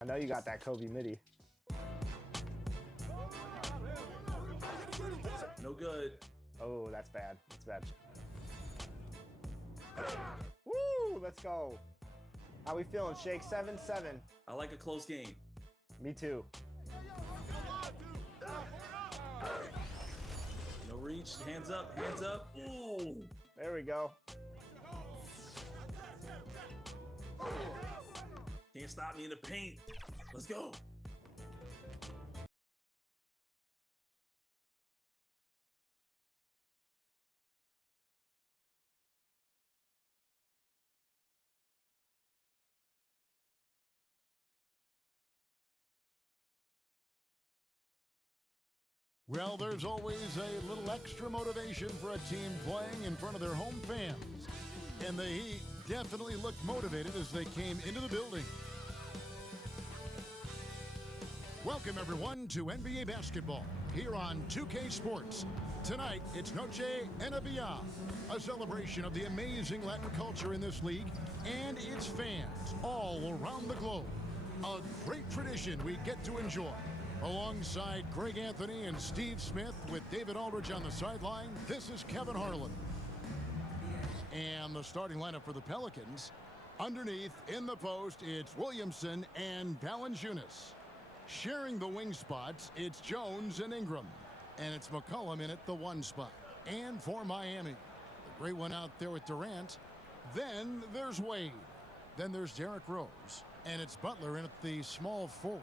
I know you got that Kobe midi. No good. Oh, that's bad. That's bad. Woo! Let's go. How we feeling, Shake? 7-7. I like a close game. Me too. No reach. Hands up. Hands up. Ooh. There we go. Can't stop me in the paint. Let's go. Well, there's always a little extra motivation for a team playing in front of their home fans. And the Heat definitely looked motivated as they came into the building. Welcome, everyone, to NBA basketball here on 2K Sports. Tonight, it's Noche Nvlle, a celebration of the amazing Latin culture in this league and its fans all around the globe. A great tradition we get to enjoy. Alongside Greg Anthony and Steve Smith with David Aldridge on the sideline, this is Kevin Harlan. And the starting lineup for the Pelicans. Underneath, in the post, it's Williamson and Valanciunas. Sharing the wing spots, it's Jones and Ingram. And it's McCollum in at the 1 spot. And for Miami, the great one out there with Durant. Then there's Wade. Then there's Derrick Rose. And it's Butler in at the small forward.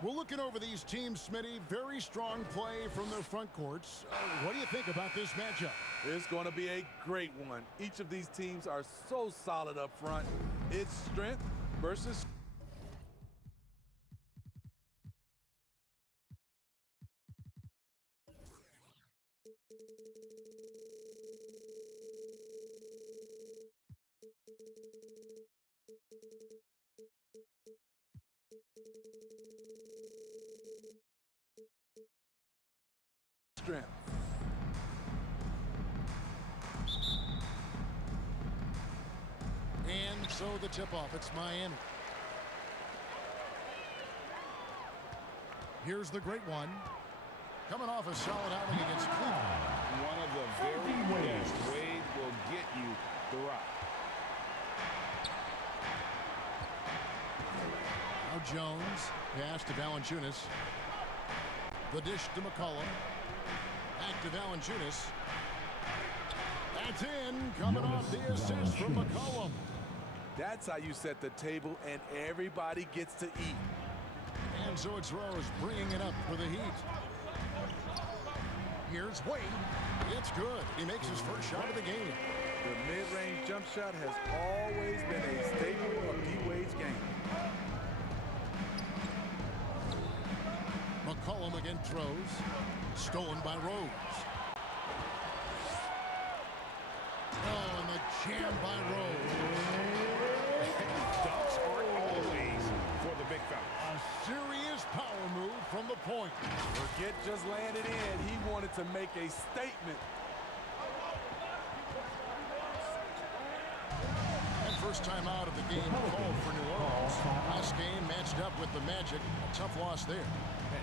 We're looking over these teams, Smitty. Very strong play from their front courts. What do you think about this matchup? It's going to be a great one. Each of these teams are so solid up front. It's strength versus strength. And so the tip-off, it's Miami. Here's the great one. Coming off a solid outing against Cleveland. One of the very best. Wade will get you the rock. Now Jones, pass to Valanciunas. The dish to McCollum. Back to Valanciunas. That's in, coming off the assist from McCollum. That's how you set the table and everybody gets to eat. And so it's Rose bringing it up for the Heat. Here's Wade. It's good. He makes his first shot of the game. The mid-range jump shot has always been a staple of D-Wade's game. McCollum again throws. Stolen by Rose. Oh, and the jam by Rose. Dunks aren't always for the big fella. A serious power move from the point. Forget just landed in. He wanted to make a statement. And first time out of the game called for New Orleans. Last game matched up with the Magic. A tough loss there.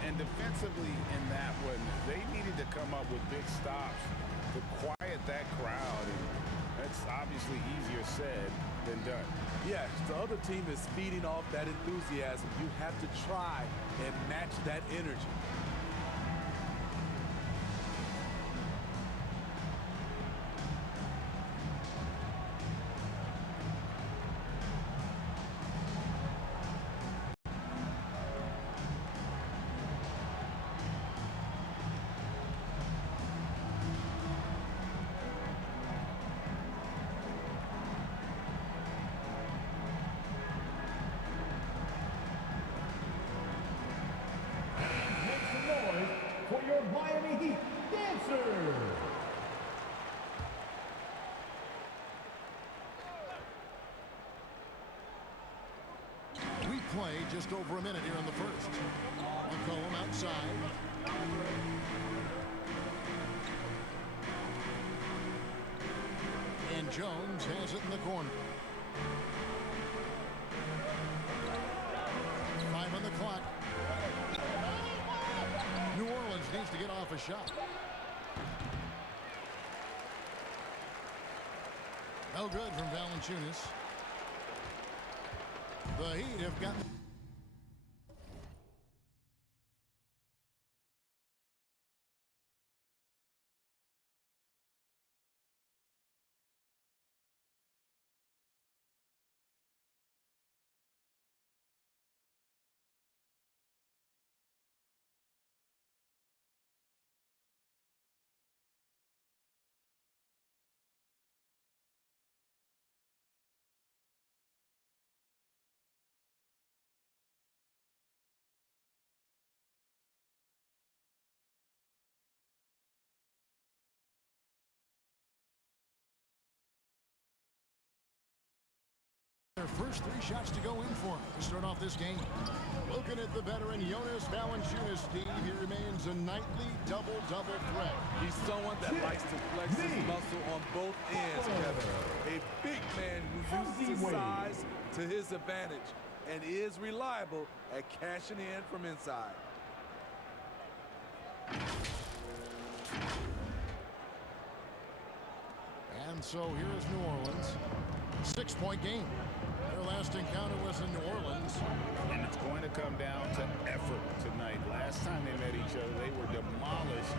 And defensively in that one, they needed to come up with big stops to quiet that crowd. And that's obviously easier said than done. Yes, the other team is feeding off that enthusiasm. You have to try and match that energy. For your Miami Heat dancers. We play just over a minute here in the first. McCollum outside. And Jones has it in the corner. off a shot. No good from Valanciunas. The Heat have got... Their first 3 shots to go in for him to start off this game. Looking at the veteran Jonas Valanciunas, Steve, he remains a nightly double-double threat. He's someone that likes to flex his muscle on both ends, Kevin. A big man who uses his size to his advantage and is reliable at cashing in from inside. And so here is New Orleans. 6-point game. Their last encounter was in New Orleans. And it's going to come down to effort tonight. Last time they met each other, they were demolished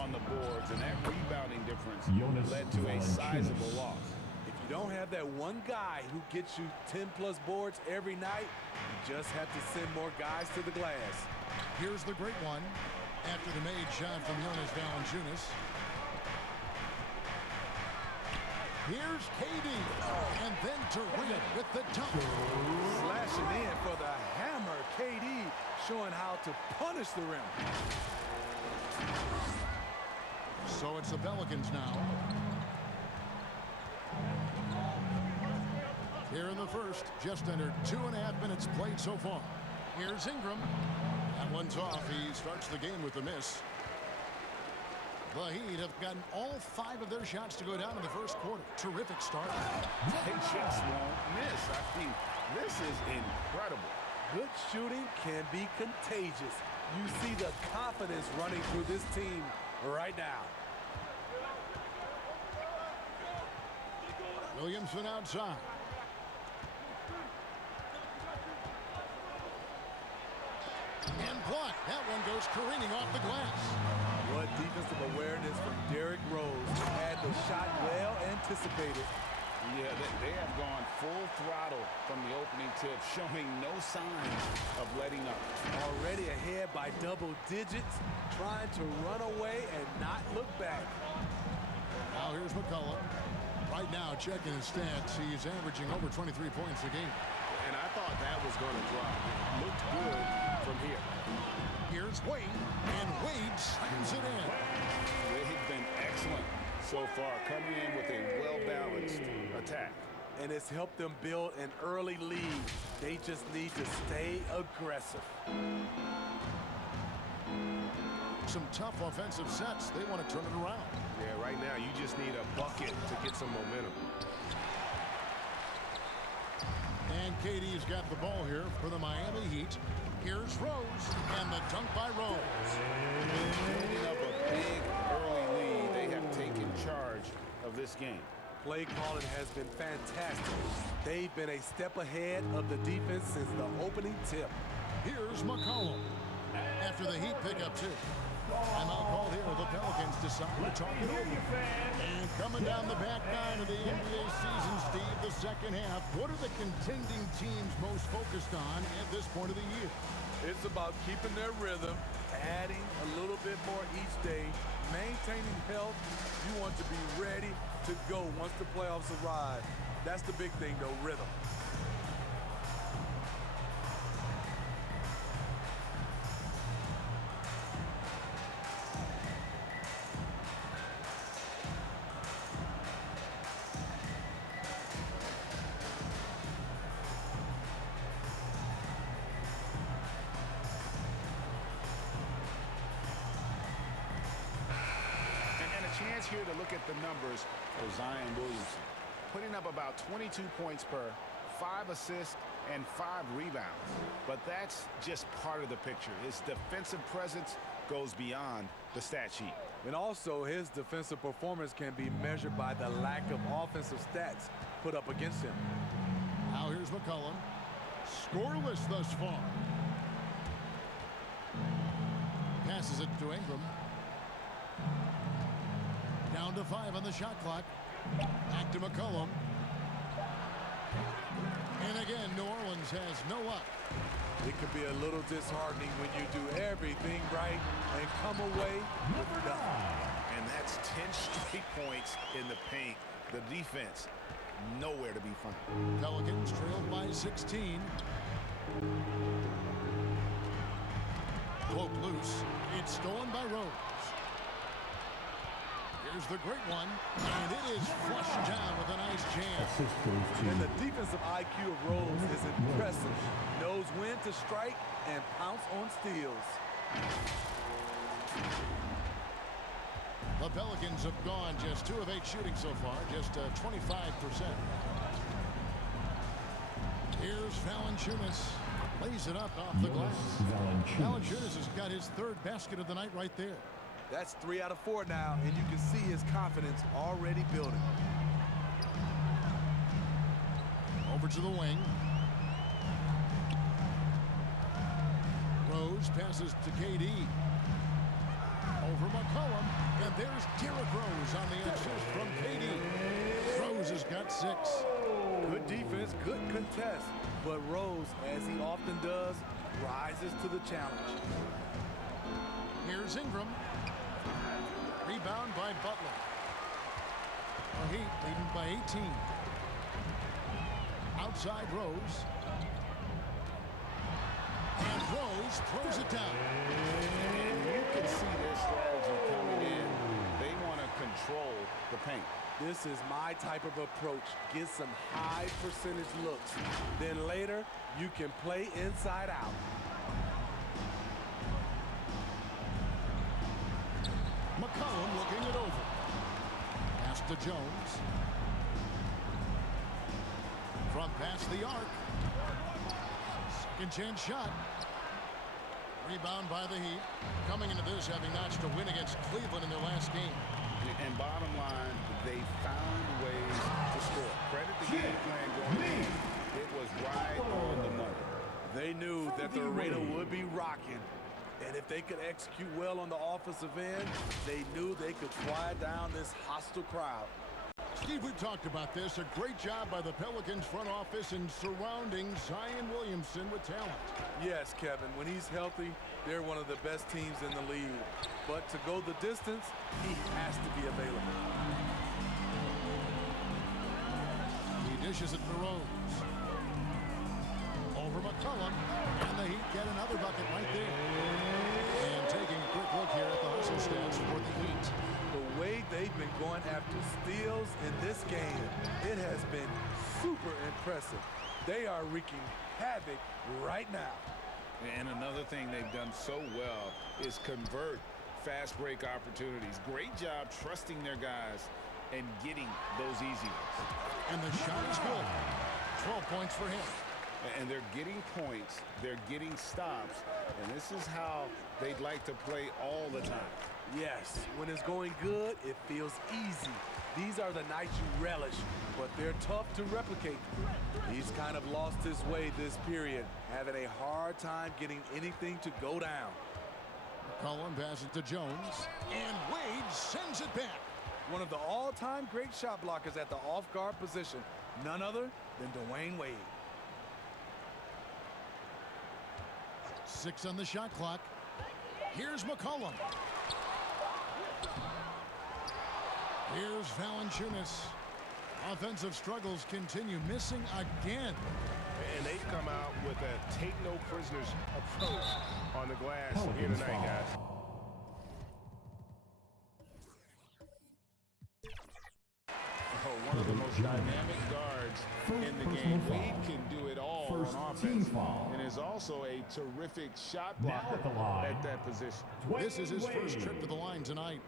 on the boards, and that rebounding difference led to a sizable loss. If you don't have that one guy who gets you 10-plus boards every night, you just have to send more guys to the glass. Here's the great one. After the made shot from Jonas Valanciunas. Here's KD, and then Durant with the dunk. Slashing in for the hammer. KD showing how to punish the rim. So it's the Pelicans now. Here in the first, just under 2.5 minutes played so far. Here's Ingram. That one's off. He starts the game with a miss. The Heat have gotten all 5 of their shots to go down in the first quarter. Terrific start. They just won't miss. I mean, this is incredible. Good shooting can be contagious. You see the confidence running through this team right now. Williamson outside. And blocked. That one goes careening off the glass. What defensive awareness from Derrick Rose. Had the shot well anticipated. Yeah, they have gone full throttle from the opening tip, showing no signs of letting up. Already ahead by double digits, trying to run away and not look back. Now here's McCullough. Right now, checking his stats, he's averaging over 23 points a game. And I thought that was going to drop. It looked good from here. Here's Wade, and Wade slams it in. They've been excellent so far, coming in with a well-balanced attack. And it's helped them build an early lead. They just need to stay aggressive. Some tough offensive sets. They want to turn it around. Yeah, right now you just need a bucket to get some momentum. And KD's got the ball here for the Miami Heat. Here's Rose, and the dunk by Rose. Building up a big early lead, they have taken charge of this game. Play calling has been fantastic. They've been a step ahead of the defense since the opening tip. Here's McCollum. After the Heat pick up 2. Timeout called here. The Pelicans decide to talk it over. And coming down the back 9 of the NBA season, Steve, the second half. What are the contending teams most focused on at this point of the year? It's about keeping their rhythm, adding a little bit more each day, maintaining health. You want to be ready to go once the playoffs arrive. That's the big thing, though, rhythm. Chance here to look at the numbers for Zion Williamson. Putting up about 22 points per, 5 assists, and 5 rebounds. But that's just part of the picture. His defensive presence goes beyond the stat sheet. And also, his defensive performance can be measured by the lack of offensive stats put up against him. Now here's McCollum. Scoreless thus far. Passes it to Ingram. Down to 5 on the shot clock. Back to McCollum. And again, New Orleans has no up. It can be a little disheartening when you do everything right and come away with nothing. And that's 10 straight points in the paint. The defense, nowhere to be found. Pelicans trailed by 16. Poke loose. It's stolen by Rose. Here's the great one, and it is flushed down with a nice jam. And the defensive IQ of Rose is impressive. Knows when to strike and pounce on steals. The Pelicans have gone just 2 of 8 shooting so far, just 25%. Here's Valanciunas. Lays it up off the glass. Valanciunas has got his 3rd basket of the night right there. That's 3 out of 4 now, and you can see his confidence already building. Over to the wing. Rose passes to KD. Over McCollum, and there's Derrick Rose on the assist from KD. Rose has got 6. Good defense, good contest, but Rose, as he often does, rises to the challenge. Here's Ingram. Rebound by Butler. The Heat leading by 18. Outside Rose. And Rose throws it down. And you can see their strategy coming in. They want to control the paint. This is my type of approach. Get some high percentage looks. Then later, you can play inside out. McCollum looking it over. Pass to Jones. From past the arc. Second chance shot. Rebound by the Heat. Coming into this having notched a win against Cleveland in their last game. And bottom line, they found ways to score. Credit the game plan going in. It was right on the money. They knew that the arena would be rocking. And if they could execute well on the offensive end, they knew they could quiet down this hostile crowd. Steve, we've talked about this. A great job by the Pelicans front office in surrounding Zion Williamson with talent. Yes, Kevin, when he's healthy, they're one of the best teams in the league. But to go the distance, he has to be available. He dishes it to Rose. Over McCollum, and the Heat get another bucket right there. And taking a quick look here at the hustle stats for the Heat. The way they've been going after steals in this game, it has been super impressive. They are wreaking havoc right now. And another thing they've done so well is convert fast break opportunities. Great job trusting their guys and getting those easy ones. And the shot is good. 12 points for him. And they're getting points, they're getting stops, and this is how they'd like to play all the time. Yes, when it's going good, it feels easy. These are the nights you relish, but they're tough to replicate. He's kind of lost his way this period, having a hard time getting anything to go down. McCollum passes to Jones, and Wade sends it back. One of the all-time great shot blockers at the off-guard position, none other than Dwayne Wade. 6 on the shot clock. Here's McCollum. Here's Valanciunas. Offensive struggles continue, missing again. And they've come out with a take-no-prisoners approach on the glass here tonight, guys. Oh, one of the most dynamic guards in the game. Wade can do it all on offense and is also a terrific shot blocker at that position. This is his first trip to the line tonight.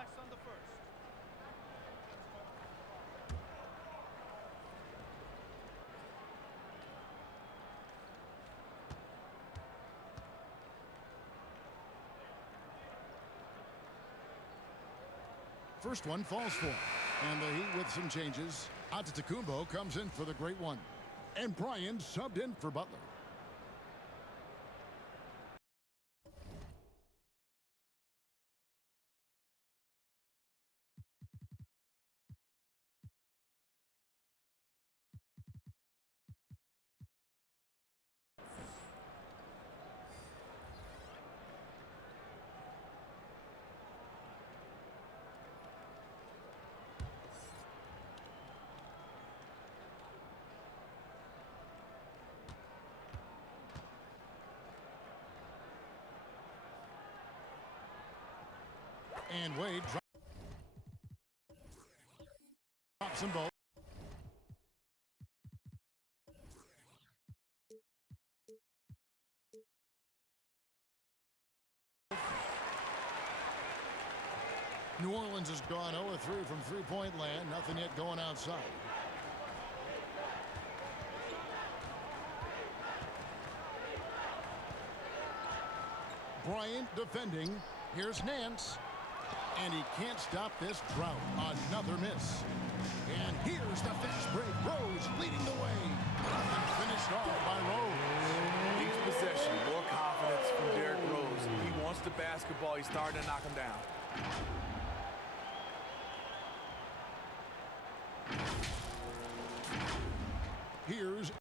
Backs on the first. First one falls for him. And the Heat with some changes. Antetokounmpo comes in for the great one. And Bryant subbed in for Butler. And Wade drops them both. New Orleans has gone 0-3 from three-point land. Nothing yet going outside. Bryant defending. Here's Nance. And he can't stop this drought. Another miss. And here's the fast break. Rose leading the way. And finished off by Rose. Each possession, more confidence from Derrick Rose. He wants the basketball. He's starting to knock him down. Here's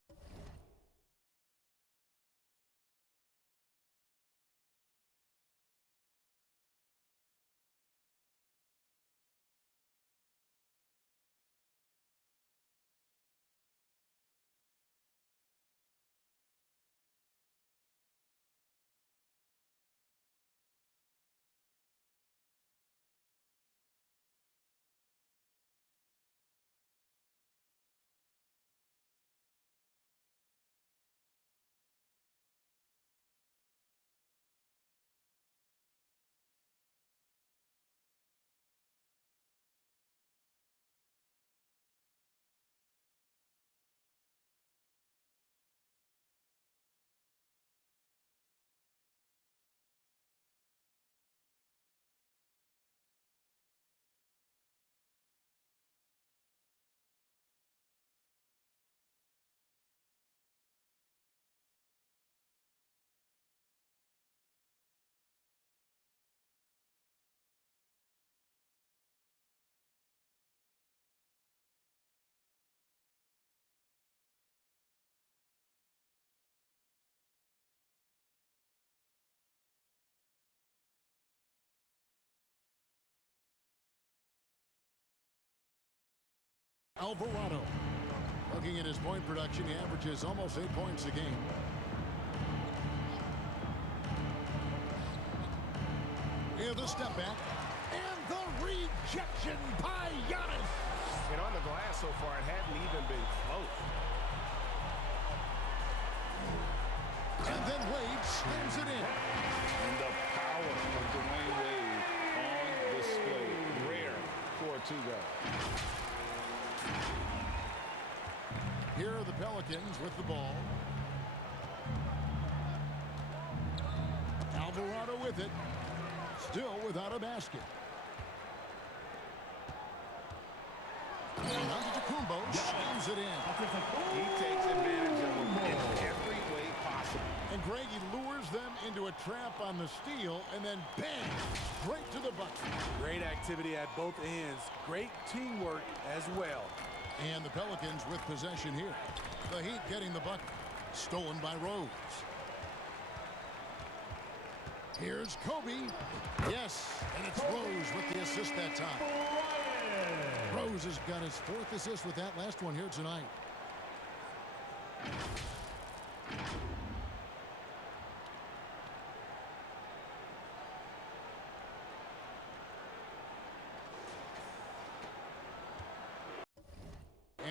Alvarado. Looking at his point production, he averages almost 8 points a game. Here's the step back. And the rejection by Giannis. And on the glass so far, it hadn't even been close. And then Wade slams it in. And the power of Dwayne Wade on display. Rare for a two-guard. Here are the Pelicans with the ball. Alvarado with it. Still without a basket. And Antetokounmpo slams it in. He takes advantage of him in every way possible. And Greg, he lures them into a trap on the steal, and then bang, straight to the bucket. Great activity at both ends. Great teamwork as well. And the Pelicans with possession here. The Heat getting the bucket. Stolen by Rose. Here's Kobe. Yes, and it's Rose with the assist that time. Rose has got his 4th assist with that last one here tonight.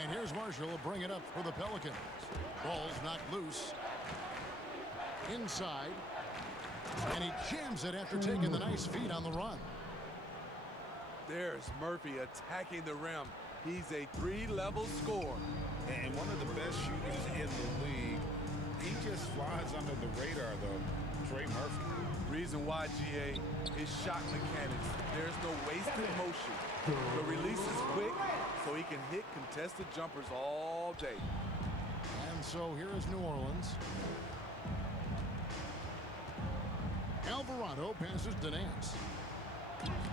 And here's Marshall will bring it up for the Pelicans. Ball's knocked loose. Inside. And he jams it after taking the nice feed on the run. There's Murphy attacking the rim. He's a 3-level scorer. And one of the best shooters in the league. He just flies under the radar, though. Trey Murphy. Reason why, GA, his shot mechanics. There's no wasted motion. The release is quick, so he can hit contested jumpers all day. And so here is New Orleans. Alvarado passes to Nance.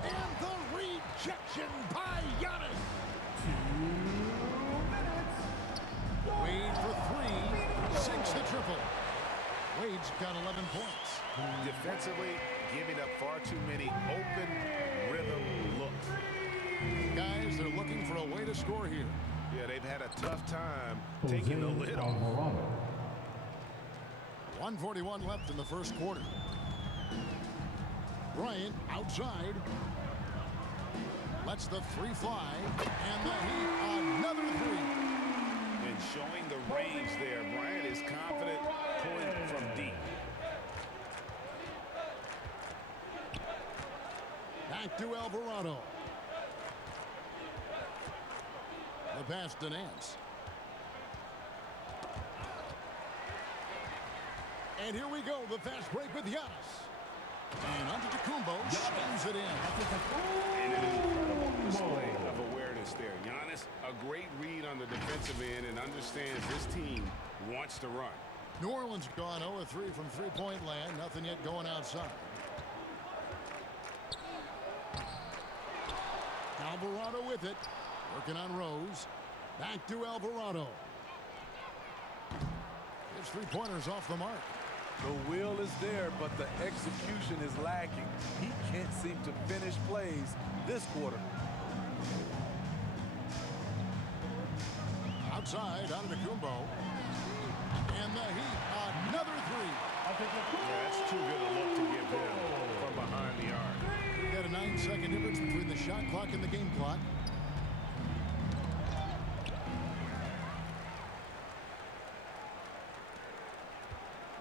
And the rejection by Giannis. 2 minutes. Wade for 3, sinks the triple. Wade's got 11 points. Defensively, giving up far too many open rhythm looks. Guys, they're looking for a way to score here. Yeah, they've had a tough time taking the lid off. 1:41 left in the first quarter. Bryant outside. Lets the 3 fly. And the Heat, another 3. And showing the range there. Bryant is confident pulling from deep. Back to Alvarado. The pass to Nance. And here we go, the fast break with Giannis. And Antetokounmpo slams it in. And an incredible display of awareness there. Giannis, a great read on the defensive end and understands this team wants to run. New Orleans gone 0-3 from three-point land. Nothing yet going outside. Alvarado with it. Working on Rose. Back to Alvarado. His three-pointer's off the mark. The will is there, but the execution is lacking. He can't seem to finish plays this quarter. Outside, Antetokounmpo. And the Heat, another 3. Yeah, that's too good a look to give him from behind the arc. We've got a 9-second difference between the shot clock and the game clock.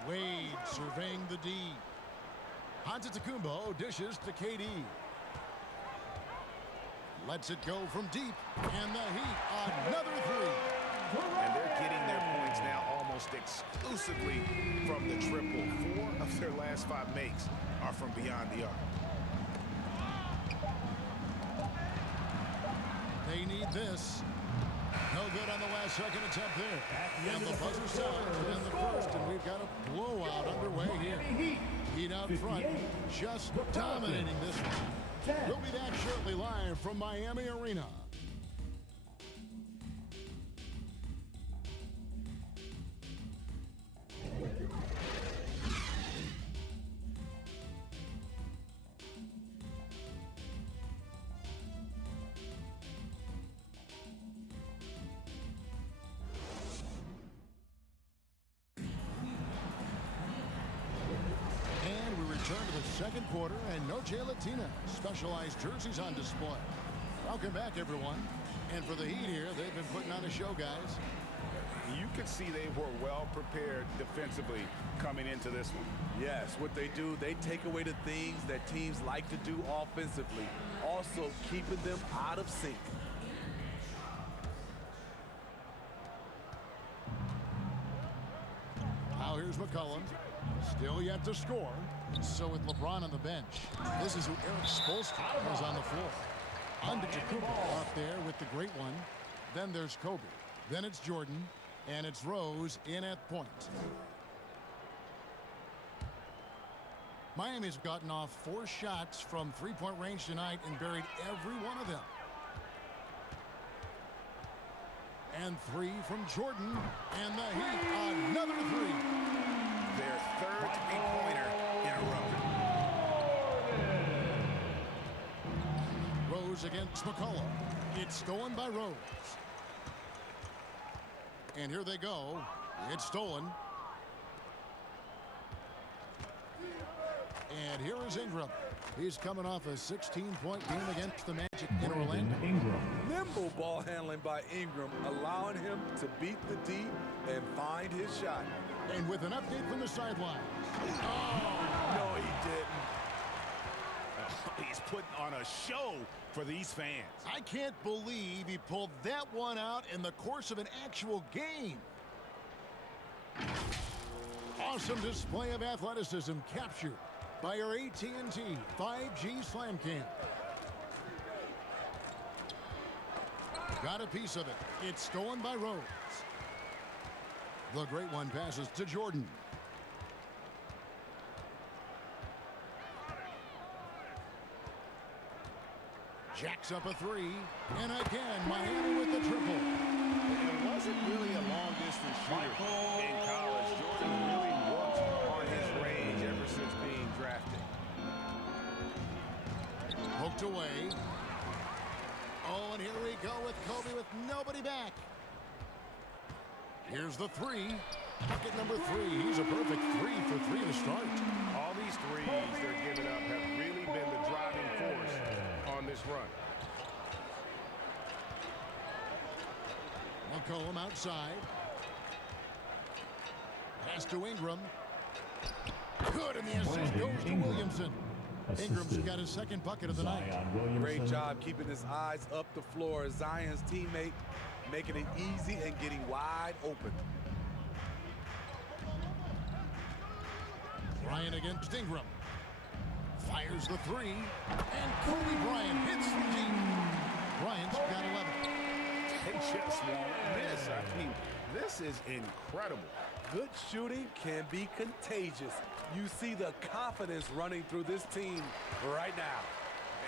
Wade surveying the D. Antetokounmpo dishes to KD. Lets it go from deep. And the Heat, another 3. And they're getting their points now almost exclusively from the triple. 4 of their last 5 makes are from beyond the arc. They need this. No good on the last second attempt there. And the buzzer sounds in the first, and we've got a blowout underway here. Heat out front, just dominating this one. We'll be back shortly live from Miami Arena. Turn to the second quarter, and Noche Latina specialized jerseys on display. Welcome back, everyone. And for the Heat here, they've been putting on a show, guys. You can see they were well prepared defensively coming into this one. Yes, what they do, they take away the things that teams like to do offensively, also keeping them out of sync. Now here's McCollum. Still yet to score. So with LeBron on the bench, this is who Eric Spoelstra has on the floor. Antetokounmpo up there with the great one. Then there's Kobe. Then it's Jordan. And it's Rose in at point. Miami's gotten off 4 shots from three-point range tonight and buried every one of them. And 3 from Jordan. And the Heat, another 3. Their third three-pointer in a row. Rose against McCollum. It's stolen by Rose. And here they go. It's stolen. And here is Ingram. He's coming off a 16-point game against the Magic in Orlando. Nimble ball handling by Ingram, allowing him to beat the D and find his shot. And with an update from the sideline. Oh, no, he didn't. He's putting on a show for these fans. I can't believe he pulled that one out in the course of an actual game. Awesome display of athleticism captured by our AT&T 5G Slam Cam. Got a piece of it. It's stolen by Rhodes. The great one passes to Jordan. Jacks up a three. And again, Miami with the triple. It wasn't really a long-distance shooter in college. Jordan really worked on his range ever since being drafted. Hooked away. Oh, and here we go with Kobe with nobody back. Here's the three. Bucket number three. He's a perfect 3 for 3 to start. All these threes they're giving up have really been the driving force on this run. McCollum outside. Pass to Ingram. Good, and the assist goes to Williamson. Ingram's got his second bucket of the night. Great job keeping his eyes up the floor. Zion's teammate making it easy and getting wide open. Bryant against Ingram. Fires the three. And Kobe Bryant hits the deep. Bryant's got 11. They just won't miss. I mean, this is incredible. Good shooting can be contagious. You see the confidence running through this team right now.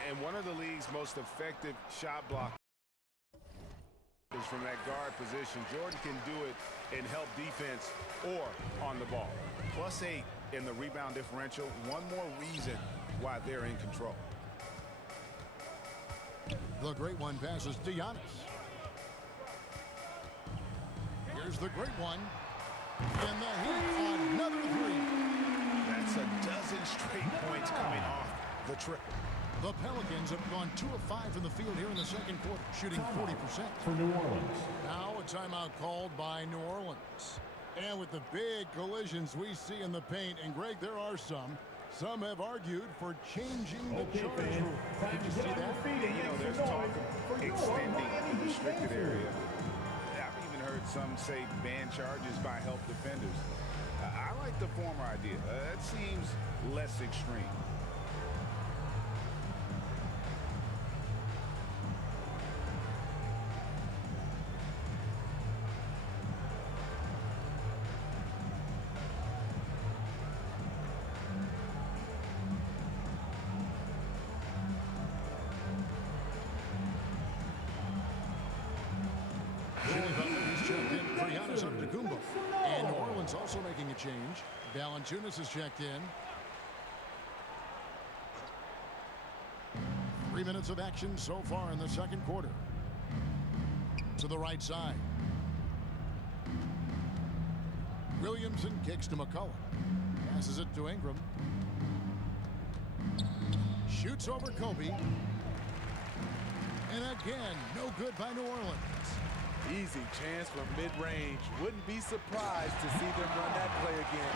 And one of the league's most effective shot blockers from that guard position. Jordan can do it and help defense or on the ball. +8 in the rebound differential. One more reason why they're in control. The great one passes to Giannis. Here's the great one. And the Heat, another three. That's a dozen straight points coming off the triple. The Pelicans have gone 2 of 5 from the field here in the second quarter, shooting 40%. For New Orleans. Now a timeout called by New Orleans. And with the big collisions we see in the paint, and Greg, there are some have argued for changing the charge rule. Did you see that? You know, there's talk of extending the restricted area. I've even heard some say ban charges by help defenders. I like the former idea. It seems less extreme. And New Orleans also making a change. Valanciunas is checked in. 3 minutes of action so far in the second quarter. To the right side. Williamson kicks to McCollum. Passes it to Ingram. Shoots over Kobe. And again, no good by New Orleans. Easy chance from mid-range. Wouldn't be surprised to see them run that play again.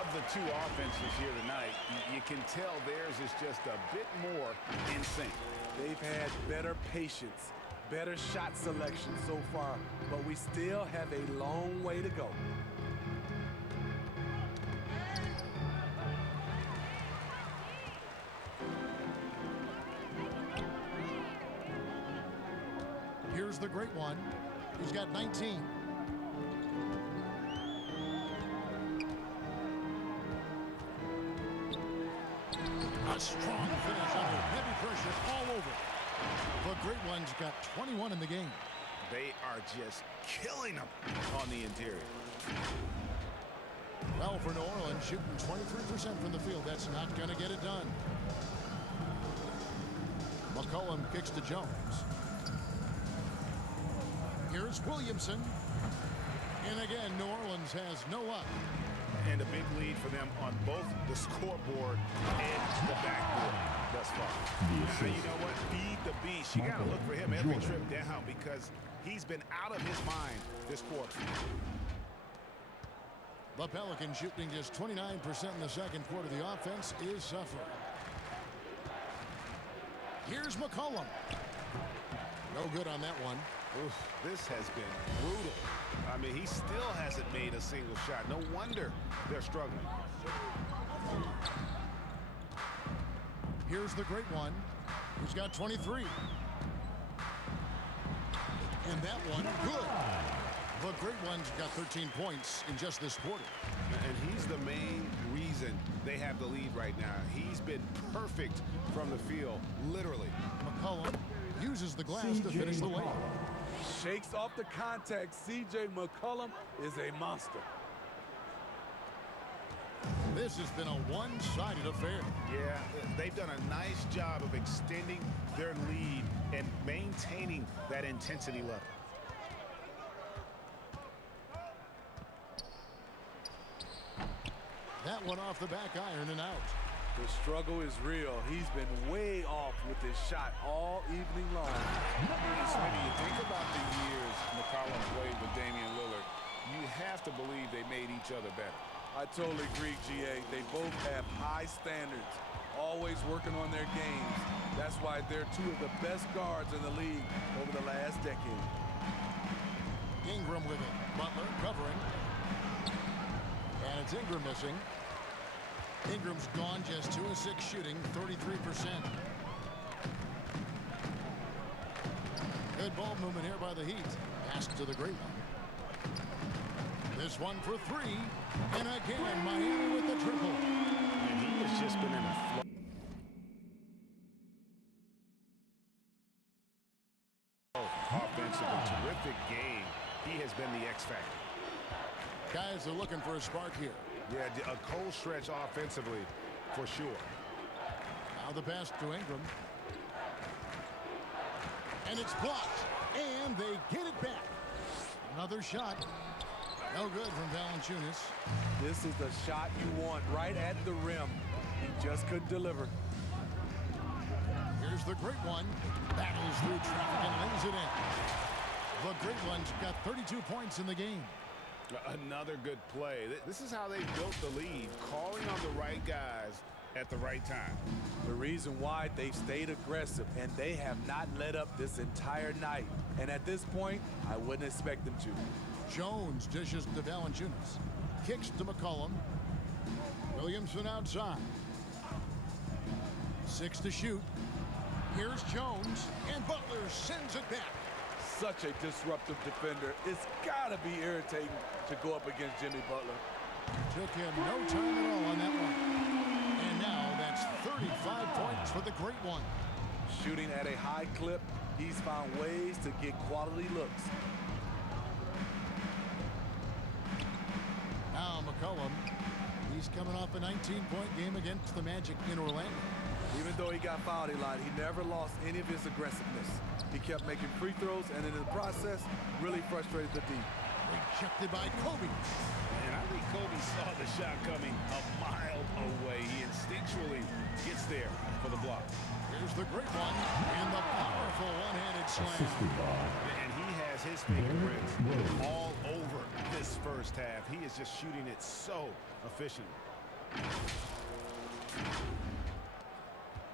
Of the two offenses here tonight, you can tell theirs is just a bit more in sync. They've had better patience, better shot selection so far, but we still have a long way to go. Here's the great one. He's got 19. A strong finish under heavy pressure all over. The great one's got 21 in the game. They are just killing them on the interior. Well, for New Orleans, shooting 23% from the field. That's not going to get it done. McCollum kicks to Jones. Here's Williamson. And again, New Orleans has no luck. And a big lead for them on both the scoreboard and the backboard thus far. Now, you know what? Feed the beast. You got to look for him every trip down because he's been out of his mind this quarter. The Pelicans shooting just 29% in the second quarter. The offense is suffering. Here's McCollum. No good on that one. Oof, this has been brutal. I mean, he still hasn't made a single shot. No wonder they're struggling. Here's the great one. He's got 23. And that one, good. The great one's got 13 points in just this quarter. And he's the main reason they have the lead right now. He's been perfect from the field, literally. McCollum uses the glass to finish the layup. Shakes off the contact. C.J. McCollum is a monster. This has been a one-sided affair. Yeah, they've done a nice job of extending their lead and maintaining that intensity level. That one off the back iron and out. The struggle is real. He's been way off with his shot all evening long. Smitty, you think about the years McCollum played with Damian Lillard, you have to believe they made each other better. I totally agree, GA. They both have high standards, always working on their games. That's why they're two of the best guards in the league over the last decade. Ingram with it. Butler covering. And it's Ingram missing. Ingram's gone just 2 of 6 shooting, 33%. Good ball movement here by the Heat. Pass to the great one. This one for 3. And again, Miami with the triple. And he has just been in a flow. Offensively, terrific game. He has been the X factor. Guys are looking for a spark here. Yeah, a cold stretch offensively, for sure. Now the pass to Ingram. And it's blocked. And they get it back. Another shot. No good from Valanciunas. This is the shot you want right at the rim. He just couldn't deliver. Here's the great one. Battles through traffic and lays it in. The great one's got 32 points in the game. Another good play. This is how they built the lead, calling on the right guys at the right time. The reason why they've stayed aggressive, and they have not let up this entire night. And at this point, I wouldn't expect them to. Jones dishes to Valanciunas. Kicks to McCollum. Williamson outside. 6 to shoot. Here's Jones, and Butler sends it back. Such a disruptive defender. It's got to be irritating to go up against Jimmy Butler. Took him no time at all on that one. And now that's 35 points for the great one. Shooting at a high clip, he's found ways to get quality looks. Now McCollum, he's coming off a 19-point game against the Magic in Orlando. Even though he got fouled a lot, he never lost any of his aggressiveness. He kept making free throws, and in the process, really frustrated the D. Rejected by Kobe. And I think Kobe saw the shot coming a mile away. He instinctually gets there for the block. Here's the great one, and the powerful one-handed slam. And he has his fingerprints all over this first half. He is just shooting it so efficiently.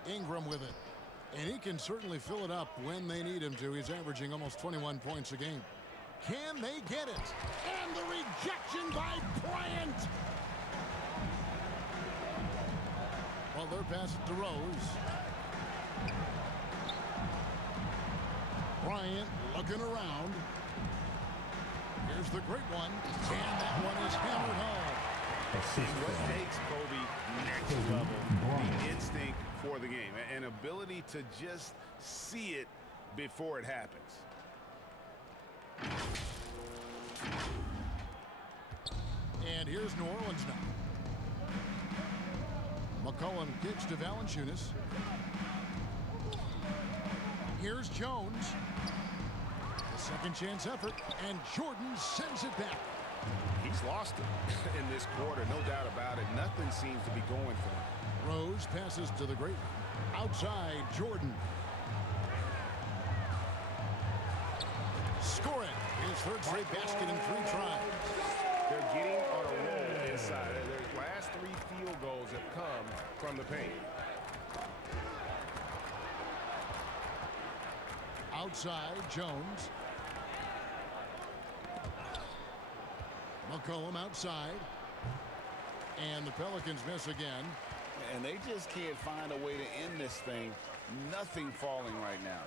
Ingram with it. And he can certainly fill it up when they need him to. He's averaging almost 21 points a game. Can they get it? And the rejection by Bryant. Butler passes to Rose. Bryant looking around. Here's the great one. And that one is hammered home. What takes Kobe next level, the instinct for the game, an ability to just see it before it happens. And here's New Orleans now. McCollum kicks to Valanciunas. Here's Jones. A second chance effort, and Jordan sends it back. He's lost it in this quarter, no doubt about it. Nothing seems to be going for him. Rose passes to the great one. Outside, Jordan. Score it. His third straight basket in 3 tries. They're getting on a roll inside. Their last 3 field goals have come from the paint. Outside, Jones. McCollum outside. And the Pelicans miss again. And they just can't find a way to end this thing. Nothing falling right now.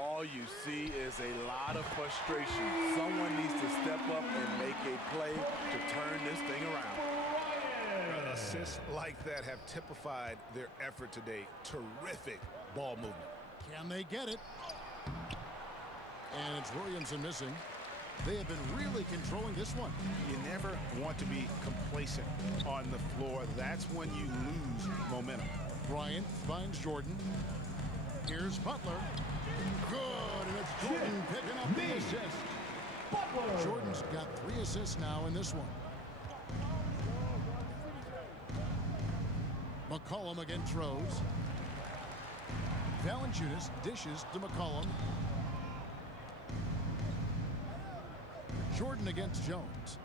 All you see is a lot of frustration. Someone needs to step up and make a play to turn this thing around. Assists like that have typified their effort today. Terrific ball movement. Can they get it? And it's Williamson missing. They have been really controlling this one. You never want to be complacent on the floor. That's when you lose momentum. Bryant finds Jordan. Here's Butler. Good, and it's Jordan picking up the assist. Jordan's got 3 assists now in this one. McCollum again throws. Valanciunas dishes to McCollum. Jordan against Jones.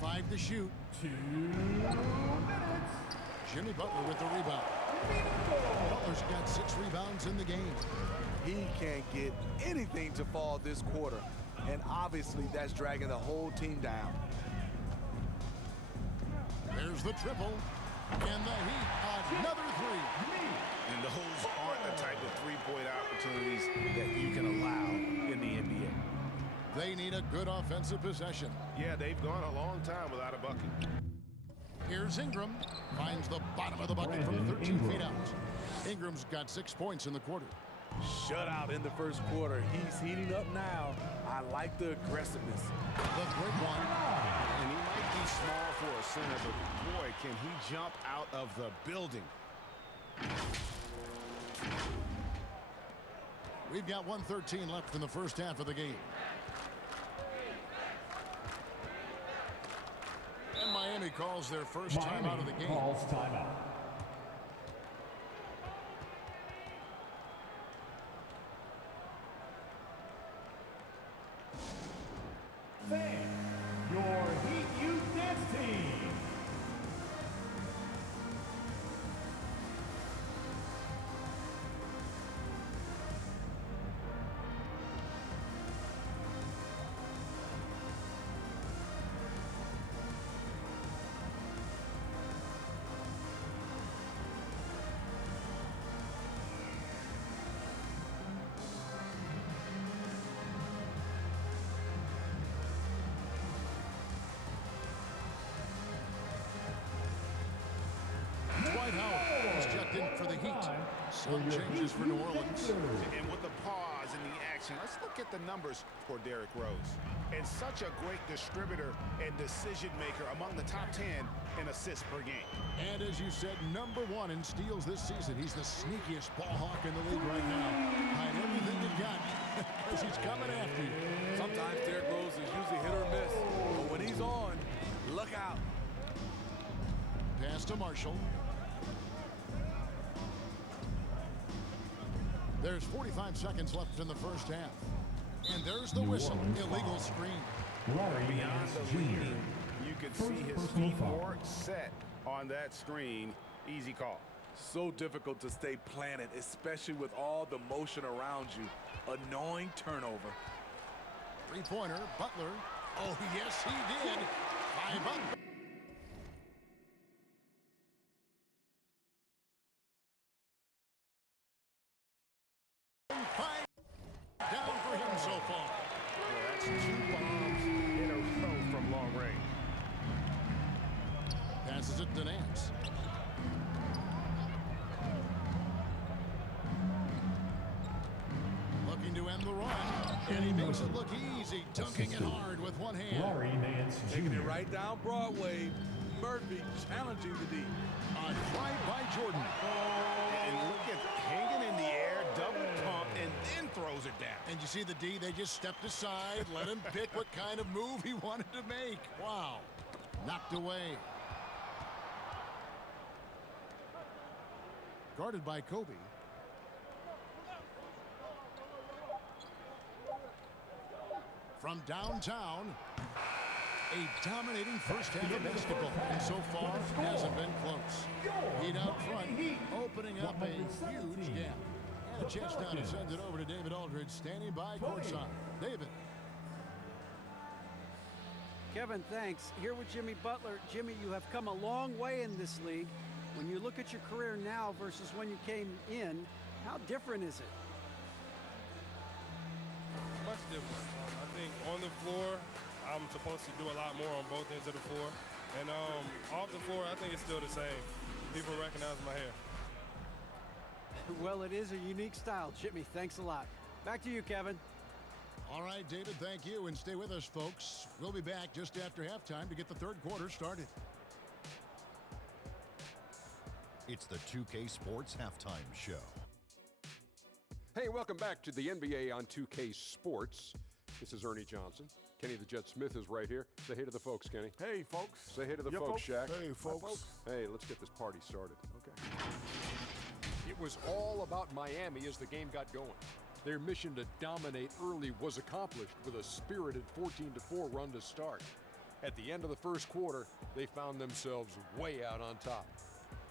5 to shoot. 2 minutes. Jimmy Butler with the rebound. Butler's got 6 rebounds in the game. He can't get anything to fall this quarter, and obviously that's dragging the whole team down. There's the triple, and the Heat another 3. And those aren't the type of three-point opportunities that you can allow in the NBA. They need a good offensive possession. Yeah, they've gone a long time without a bucket. Here's Ingram. Finds the bottom of the bucket from 13 feet out. Ingram's got 6 points in the quarter. Shutout in the first quarter. He's heating up now. I like the aggressiveness. The quick one. And he might be small for a center, but boy, can he jump out of the building. We've got 1:13 left in the first half of the game. And Miami calls their first time out of the game. Calls timeout. Fan, your Heat Youth Dance Team. For the Heat. Some changes for New Orleans. And with the pause in the action, let's look at the numbers for Derrick Rose. And such a great distributor and decision maker among the top 10 in assists per game. And as you said, #1 in steals this season. He's the sneakiest ball hawk in the league right now. Hide everything you've got because he's coming after you. Sometimes Derrick Rose is usually hit or miss, but when he's on, look out. Pass to Marshall. There's 45 seconds left in the first half. And there's the whistle. Illegal screen. Beyond the leading, you could see his feet weren't set on that screen. Easy call. So difficult to stay planted, especially with all the motion around you. Annoying turnover. Three-pointer, Butler. Oh, yes, he did. 5 up. Down for him so far. Yeah, that's 2 bombs in a row from long range. Passes it to Nance. Looking to end the run. And he makes it look easy, dunking it hard with one hand. Larry Nance Taking Jr. it right down Broadway. Murphy challenging the D. A drive by Jordan. And look at hanging in the air, double pump, and then throws it down. And you see the D, they just stepped aside, let him pick what kind of move he wanted to make. Wow. Knocked away. Guarded by Kobe. From downtown, a dominating first half of basketball, and so far hasn't been close. Heat out front, opening up a huge gap. And a chance now to send it over to David Aldridge. Aldridge standing by courtside. David. Kevin, thanks. Here with Jimmy Butler. Jimmy, you have come a long way in this league. When you look at your career now versus when you came in, how different is it? Much different. I think on the floor, I'm supposed to do a lot more on both ends of the floor. And off the floor, I think it's still the same. People recognize my hair. Well, it is a unique style, Jimmy. Thanks a lot. Back to you, Kevin. All right, David, thank you, and stay with us, folks. We'll be back just after halftime to get the third quarter started. It's the 2K Sports Halftime Show. Hey, welcome back to the NBA on 2K Sports. This is Ernie Johnson. Kenny the Jet Smith is right here. Say hey to the folks, Kenny. Hey, folks. Say hey to the folks, Shaq. Hey, folks. Hey, let's get this party started. Okay. It was all about Miami as the game got going. Their mission to dominate early was accomplished with a spirited 14-4 run to start. At the end of the first quarter, they found themselves way out on top.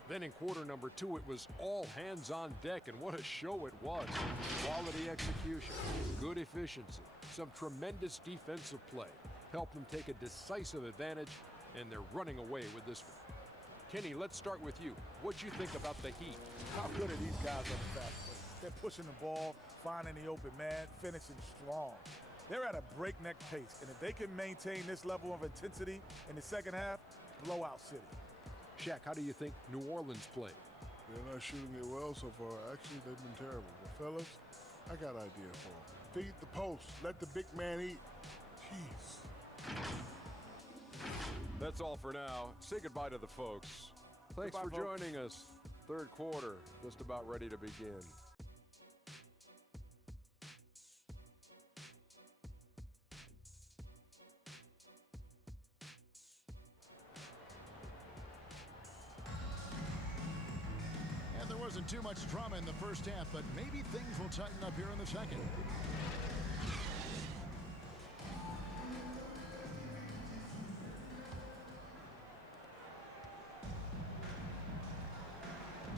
Then in quarter number 2, it was all hands on deck, and what a show it was. Quality execution, good efficiency, some tremendous defensive play helped them take a decisive advantage, and they're running away with this one. Kenny, let's start with you. What'd you think about the Heat? How good are these guys on the fast break? They're pushing the ball, finding the open man, finishing strong. They're at a breakneck pace, and if they can maintain this level of intensity in the second half, blowout city. Shaq, how do you think New Orleans played? They're not shooting it well so far. Actually, they've been terrible. But, fellas, I got an idea for them. Feed the post. Let the big man eat. Jeez. That's all for now. Say goodbye to the folks. Thanks Goodbye, for folks. joining us. Third quarter, just about ready to begin. And there wasn't too much drama in the first half, but maybe things will tighten up here in the second.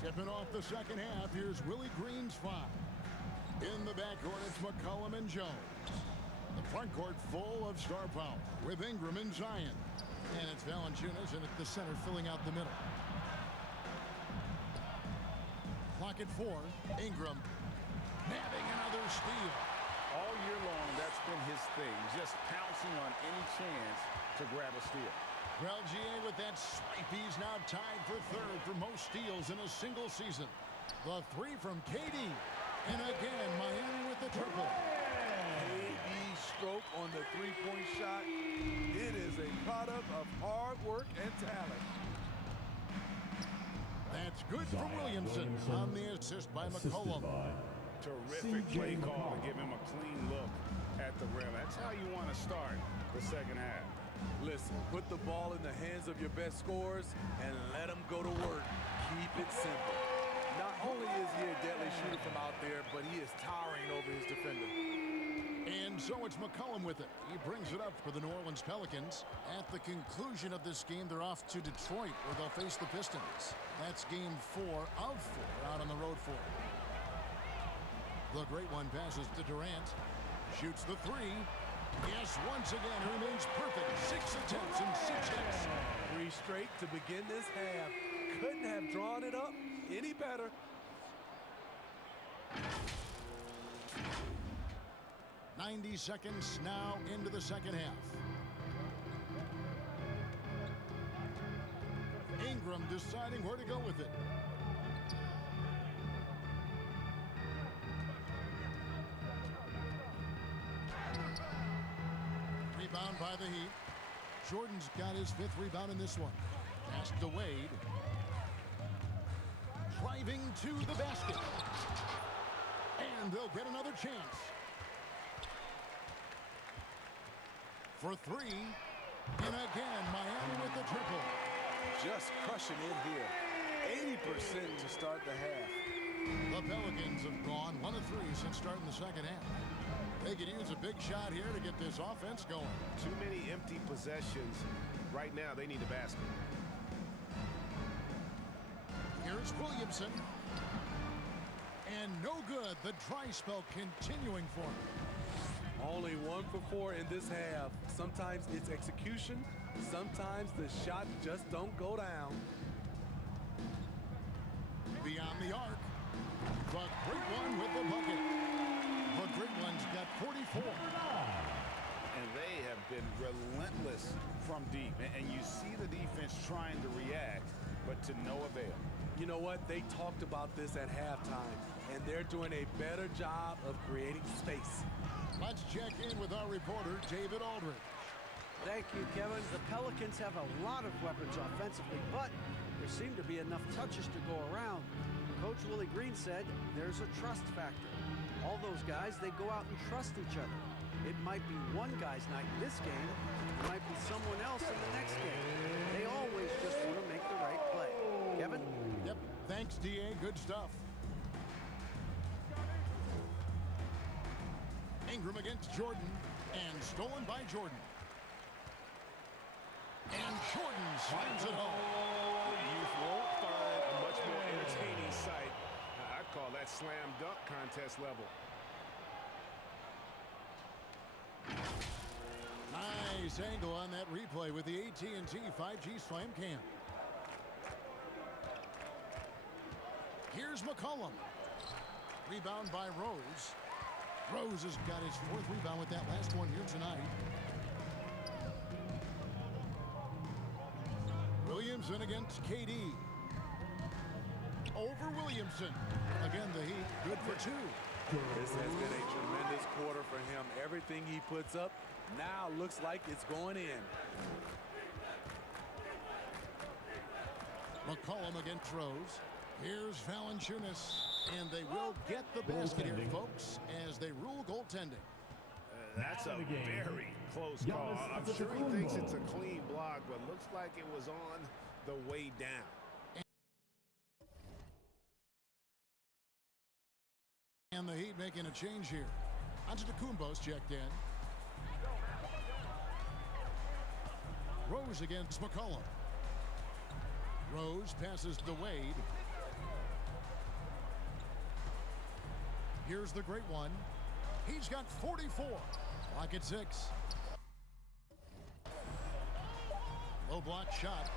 Tipping off the second half, here's Willie Green's five. In the backcourt, it's McCollum and Jones. The front court full of star power with Ingram and Zion. And it's Valanciunas in at the center, filling out the middle. Clock at 4. Ingram nabbing another steal. All year long, that's been his thing, just pouncing on any chance to grab a steal. Well, GA, with that swipe, he's now tied for third for most steals in a single season. The three from KD. And again, Miami with the triple. KD stroke on the three-point shot. It is a product of hard work and talent. That's good for Williamson on the assist by McCollum. Terrific play call to give him a clean look at the rim. That's how you want to start the second half. Listen, put the ball in the hands of your best scorers and let them go to work. Keep it simple. Not only is he a deadly shooter from out there, but he is towering over his defender. And so it's McCollum with it. He brings it up for the New Orleans Pelicans. At the conclusion of this game, they're off to Detroit, where they'll face the Pistons. That's game 4 of 4 out on the road for it. The great one passes to Durant. Shoots the three. Yes, once again, he remains perfect. 6 attempts and 6 hits. 3 straight to begin this half. Couldn't have drawn it up any better. "90 seconds now into the second half. Ingram deciding where to go with it. Rebound by the Heat. Jordan's got his 5th rebound in this one. Pass to Wade. Driving to the basket. And they'll get another chance. For 3. And again, Miami with the triple. Just crushing in here. 80% to start the half. The Pelicans have gone 1 of 3 since starting the second half. They could use a big shot here to get this offense going. Too many empty possessions. Right now, they need a basket. Here's Williamson. And And no good. The dry spell continuing for him. Only 1 for 4 in this half. Sometimes it's execution. Sometimes the shots just don't go down. Beyond the arc. The Great One with the bucket. The Great One's got 44. And they have been relentless from deep. And you see the defense trying to react, but to no avail. You know what? They talked about this at halftime, and they're doing a better job of creating space. Let's check in with our reporter, David Aldridge. Thank you, Kevin. The Pelicans have a lot of weapons offensively, but there seem to be enough touches to go around. Coach Willie Green said there's a trust factor. All those guys, they go out and trust each other. It might be one guy's night in this game. It might be someone else in the next game. They always just want to make the right play. Kevin? Yep. Thanks, D.A. Good stuff. Ingram against Jordan, and stolen by Jordan. And Jordan slams it home. You won't find a much more entertaining sight. I'd call that slam dunk contest level. Nice angle on that replay with the AT&T 5G Slam Cam. Here's McCollum. Rebound by Rose. Rose has got his 4th rebound with that last one here tonight. Williamson against KD. Over Williamson. Again, the Heat good for 2. This has been a tremendous quarter for him. Everything he puts up now looks like it's going in. McCollum against Rose. Here's Valanciunas, and they will get the basket here, folks, as they rule goaltending. That's a very close call. I'm sure he thinks it's a clean block, but looks like it was on the way down. And the Heat making a change here. Antetokounmpo's checked in. Rose against McCollum. Rose passes to Wade. Here's the Great One. He's got 44. Clock at 6. Low block shot.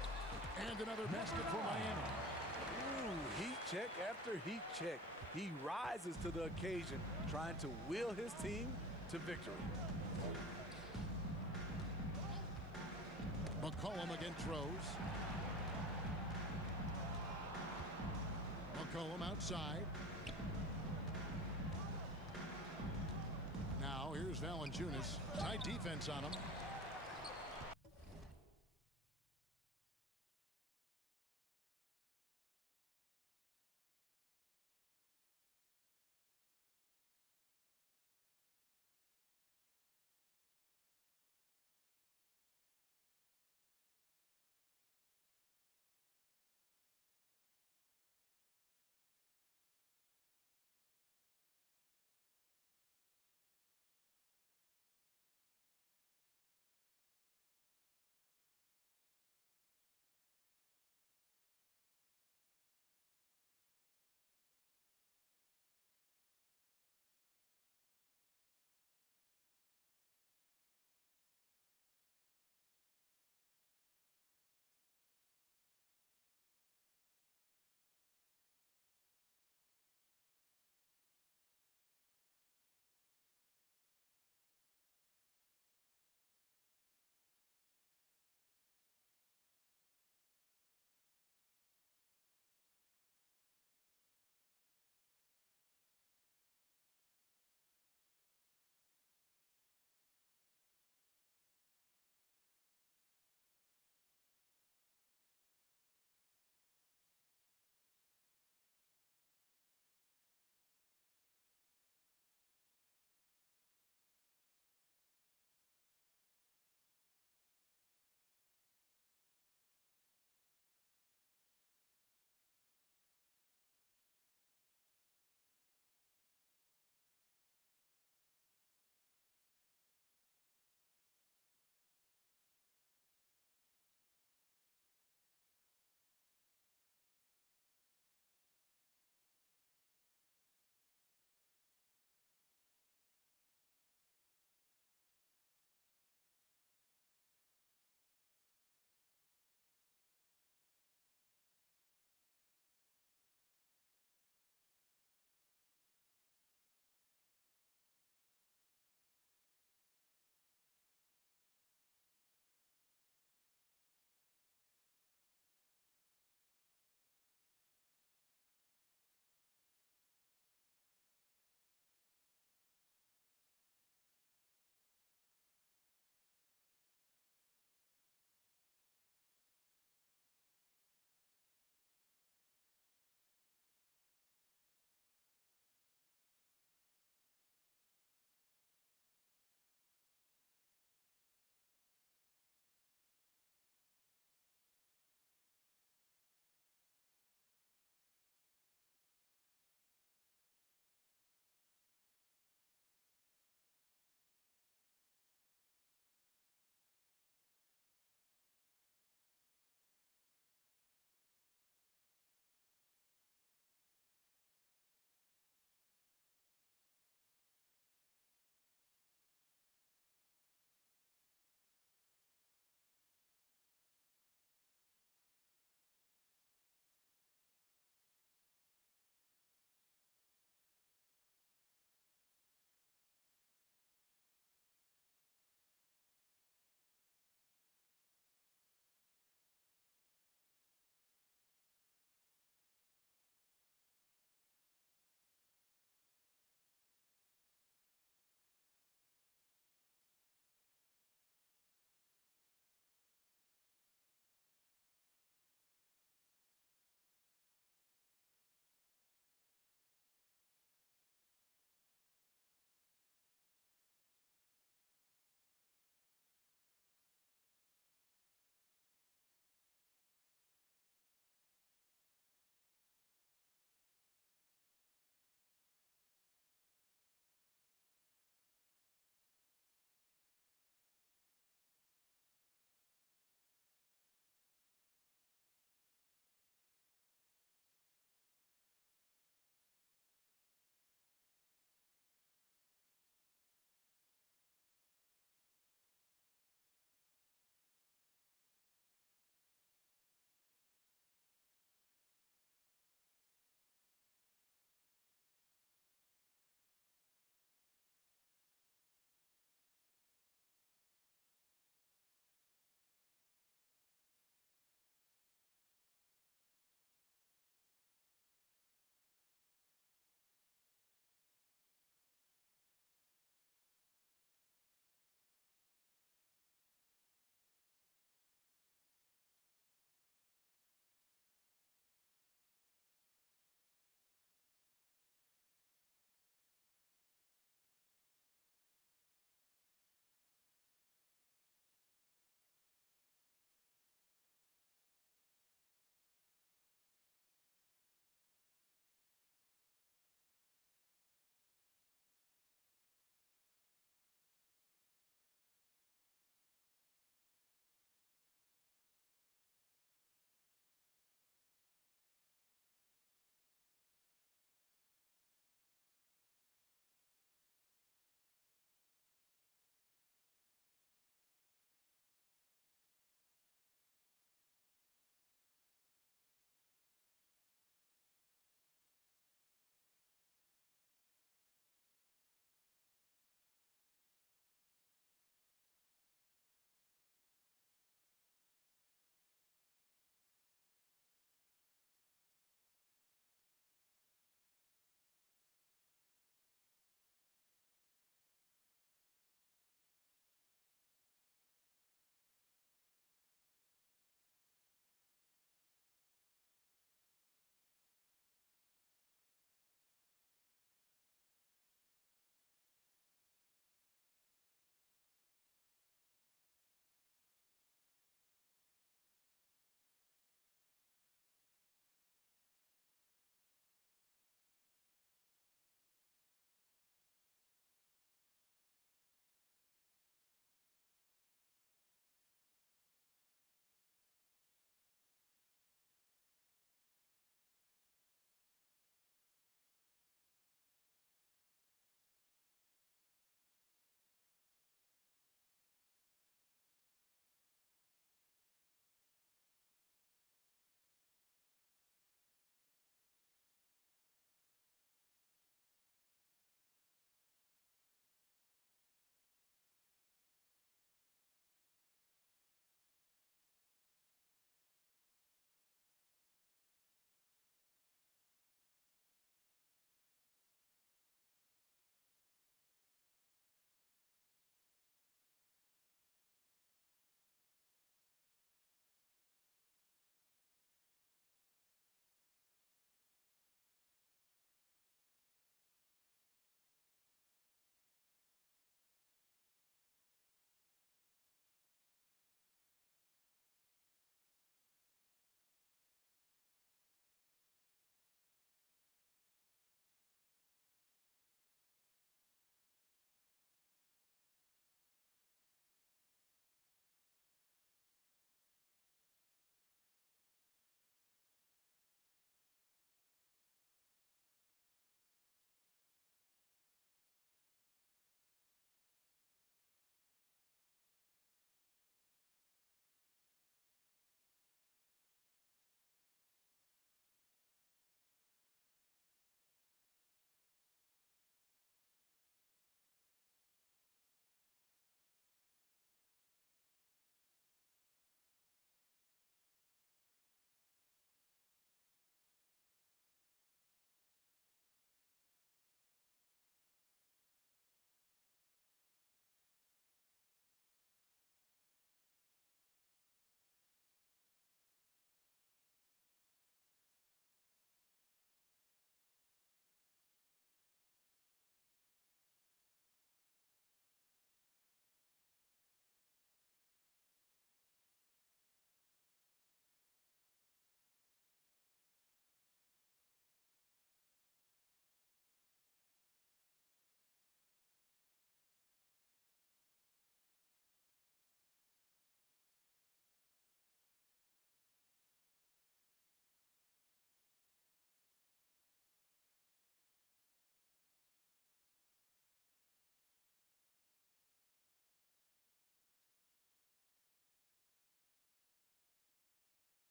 And another basket for Miami. Ooh, heat check after heat check. He rises to the occasion, trying to will his team to victory. McCollum against Rose. McCollum outside. Now here's Valanciunas. Tight defense on him.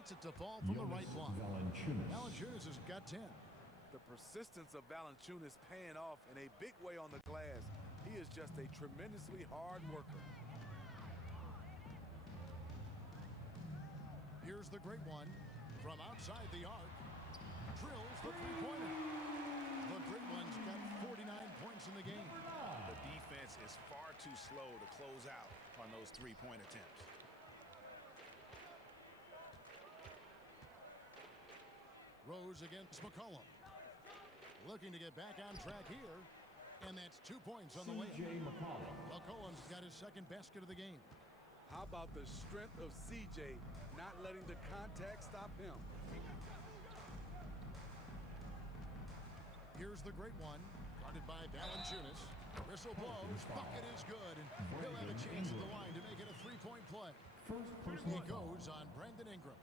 gets it to fall from the right block. Valanciunas has got 10. The persistence of Valanciunas paying off in a big way on the glass. He is just a tremendously hard worker. Here's the great one from outside the arc. Drills the three-pointer. The great one's got 49 points in the game. The defense is far too slow to close out on those three-point attempts. Rose against McCollum. Looking to get back on track here. And that's 2 points on the layup. McCollum's got his second basket of the game. How about the strength of CJ not letting the contact stop him? Here's the great one, guarded by Valanciunas. Whistle blows, bucket is good, and he'll have a chance at the line to make it a three-point play. He goes on Brandon Ingram.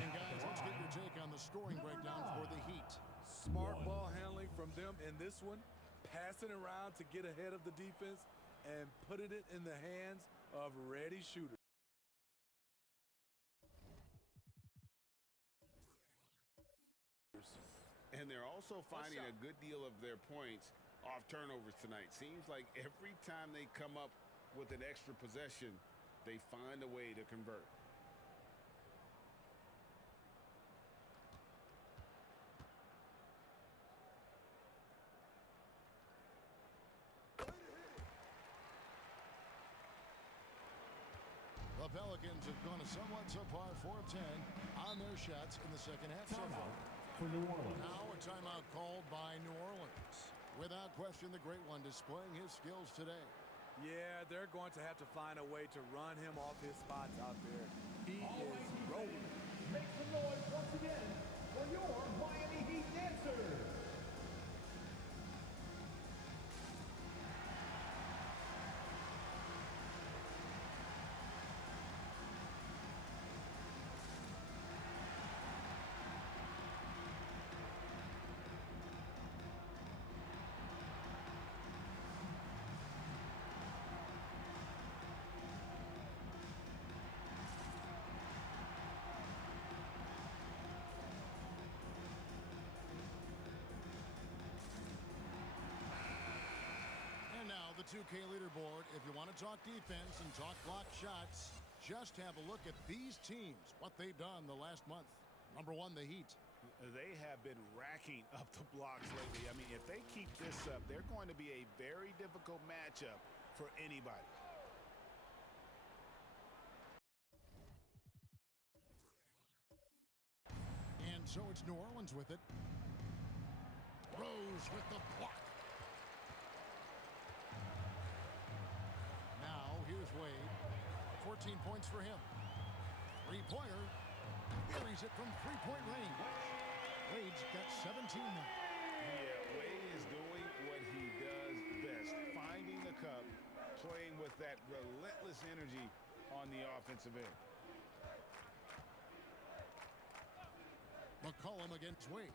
And guys, let's get your take on the scoring breakdown for the Heat. Smart ball handling from them in this one, passing around to get ahead of the defense and putting it in the hands of ready shooters. And they're also finding a good deal of their points off turnovers tonight. Seems like every time they come up with an extra possession, they find a way to convert. The Pelicans have gone a somewhat subpar 4 of 10 on their shots in the second half so far. For New Orleans. Now a timeout called by New Orleans. Without question, the great one displaying his skills today. Yeah, they're going to have to find a way to run him off his spots out there. He is rolling. Make some noise once again for your Miami Heat dancers. The 2K leaderboard. If you want to talk defense and talk block shots, just have a look at these teams, what they've done the last month. Number 1, the Heat. They have been racking up the blocks lately. I mean, if they keep this up, they're going to be a very difficult matchup for anybody. And so it's New Orleans with it. Rose with the block. Here's Wade. 14 points for him. Three-pointer. Buries it from three-point range. Wade's got 17 now. Yeah, Wade is doing what he does best. Finding the cup, playing with that relentless energy on the offensive end. McCollum against Wade.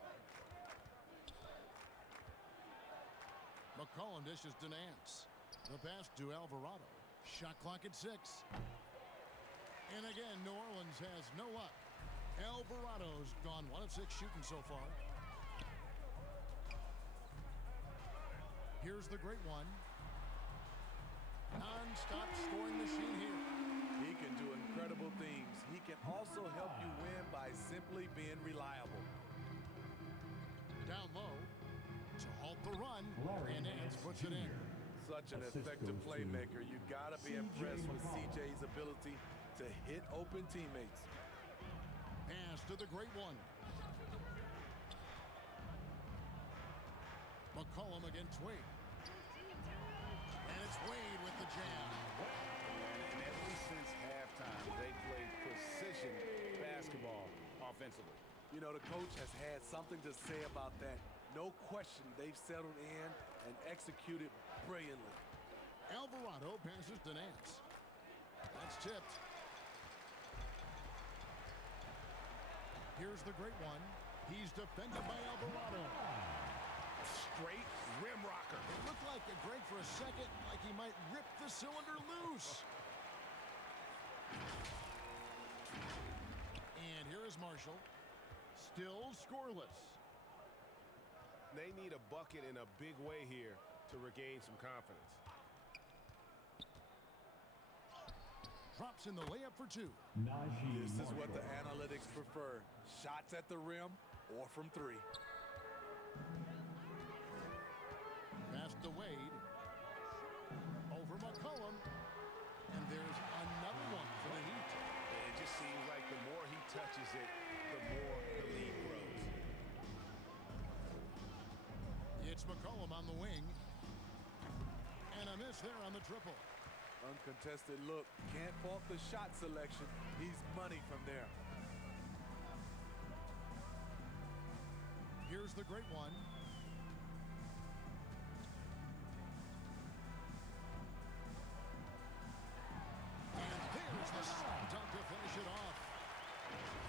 McCollum dishes to Nance. The pass to Alvarado. Shot clock at 6. And again, New Orleans has no luck. Alvarado's gone 1 of 6 shooting so far. Here's the great one. Non-stop scoring machine here. He can do incredible things. He can also help you win by simply being reliable. Down low to halt the run. And Nance puts it in. Such an effective playmaker. You gotta be impressed with CJ's ability to hit open teammates. Pass to the great one. McCollum against Wade. And it's Wade with the jam. And ever since halftime, they played precision basketball offensively. You know, the coach has had something to say about that. No question, they've settled in and executed brilliantly. Alvarado passes to Nance. That's tipped. Here's the great one. He's defended by Alvarado. Straight rim rocker. It looked like a Greg for a second, like he might rip the cylinder loose. And here is Marshall. Still scoreless. They need a bucket in a big way here to regain some confidence. Drops in the layup for two. This is what the analytics prefer. Shots at the rim or from three. Pass to Wade. Over McCollum. And there's another one for the Heat. It just seems like the more he touches it, the more the lead grows. It's McCollum on the wing. And a miss there on the triple. Uncontested look. Can't fault the shot selection. He's money from there. Here's the great one. And there's the slam dunk to finish it off.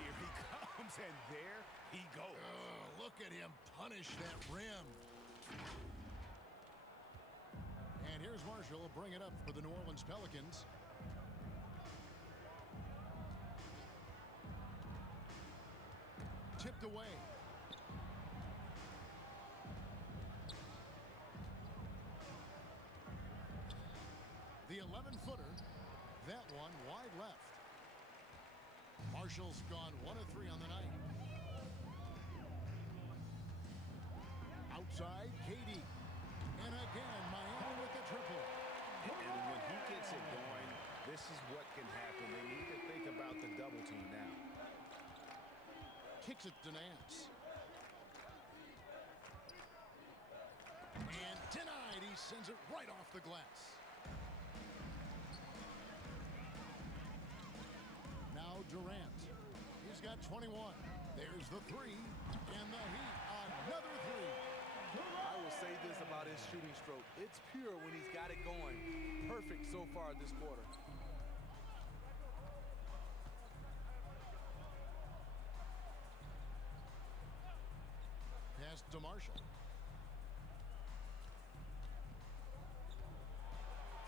Here he comes, and there he goes. Oh, look at him punish that rim. And here's Marshall will bring it up for the New Orleans Pelicans. Tipped away. The 11-footer. That one wide left. Marshall's gone 1 of 3 on the night. Outside, KD. And again, Miami with the triple. And when he gets it going, this is what can happen. They need to think about the double team now. Kicks it to Nance. And denied. He sends it right off the glass. Now Durant. He's got 21. There's the three. And the Heat, another three. I will say this about his shooting stroke. It's pure when he's got it going. Perfect so far this quarter. Pass to Marshall.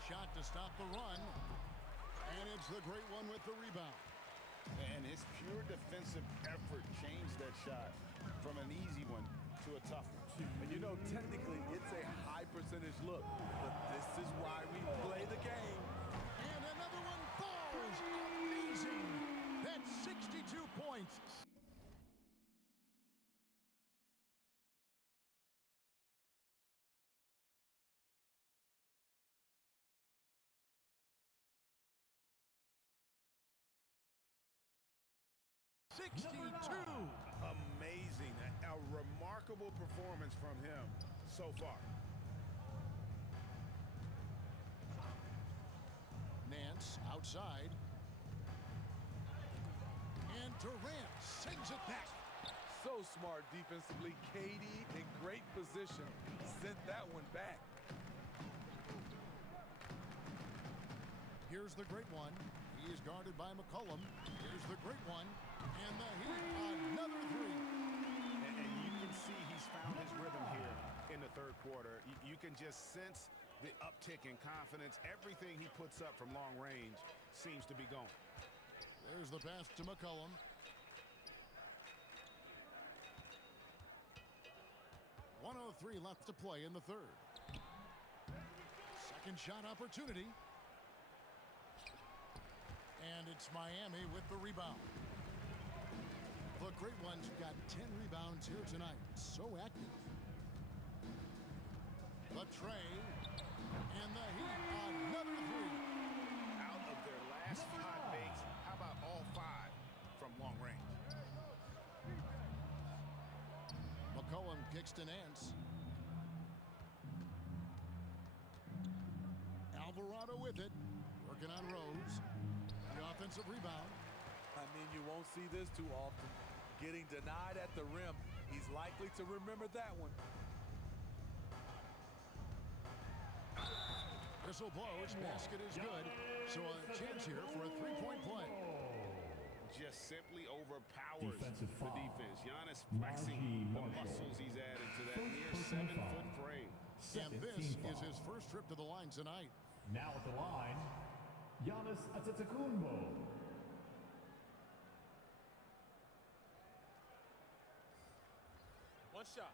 Shot to stop the run. And it's the great one with the rebound. And his pure defensive effort changed that shot from an easy one to a tough one. And you know, technically, it's a high percentage look, but this is why we play the game. And another one falls. Amazing. That's 62 points. Amazing. A remarkable performance from him so far. Nance outside. And Durant sends it back. So smart defensively. KD in great position. Sent that one back. Here's the great one. He is guarded by McCollum. Here's the great one. And the Heat, another three. And you can see he's found his rhythm here in the third quarter. You can just sense the uptick in confidence. Everything he puts up from long range seems to be going. There's the pass to McCollum. .103 left to play in the third. Second shot opportunity. And it's Miami with the rebound. The great one's got 10 rebounds here tonight. So active. The tray. And the Heat, another three. Out of their last 5 makes, how about all 5 from long range? McCollum kicks to Nance. Alvarado with it. Working on Rose. The offensive rebound. I mean, you won't see this too often. Getting denied at the rim. He's likely to remember that one. Whistle blows. Basket is good. So a chance here for a three-point play. just simply overpowers the defense. Giannis flexing the muscles he's added to that near 7-foot frame. And this is his first trip to the line tonight. Now at the line, Giannis Antetokounmpo. One shot.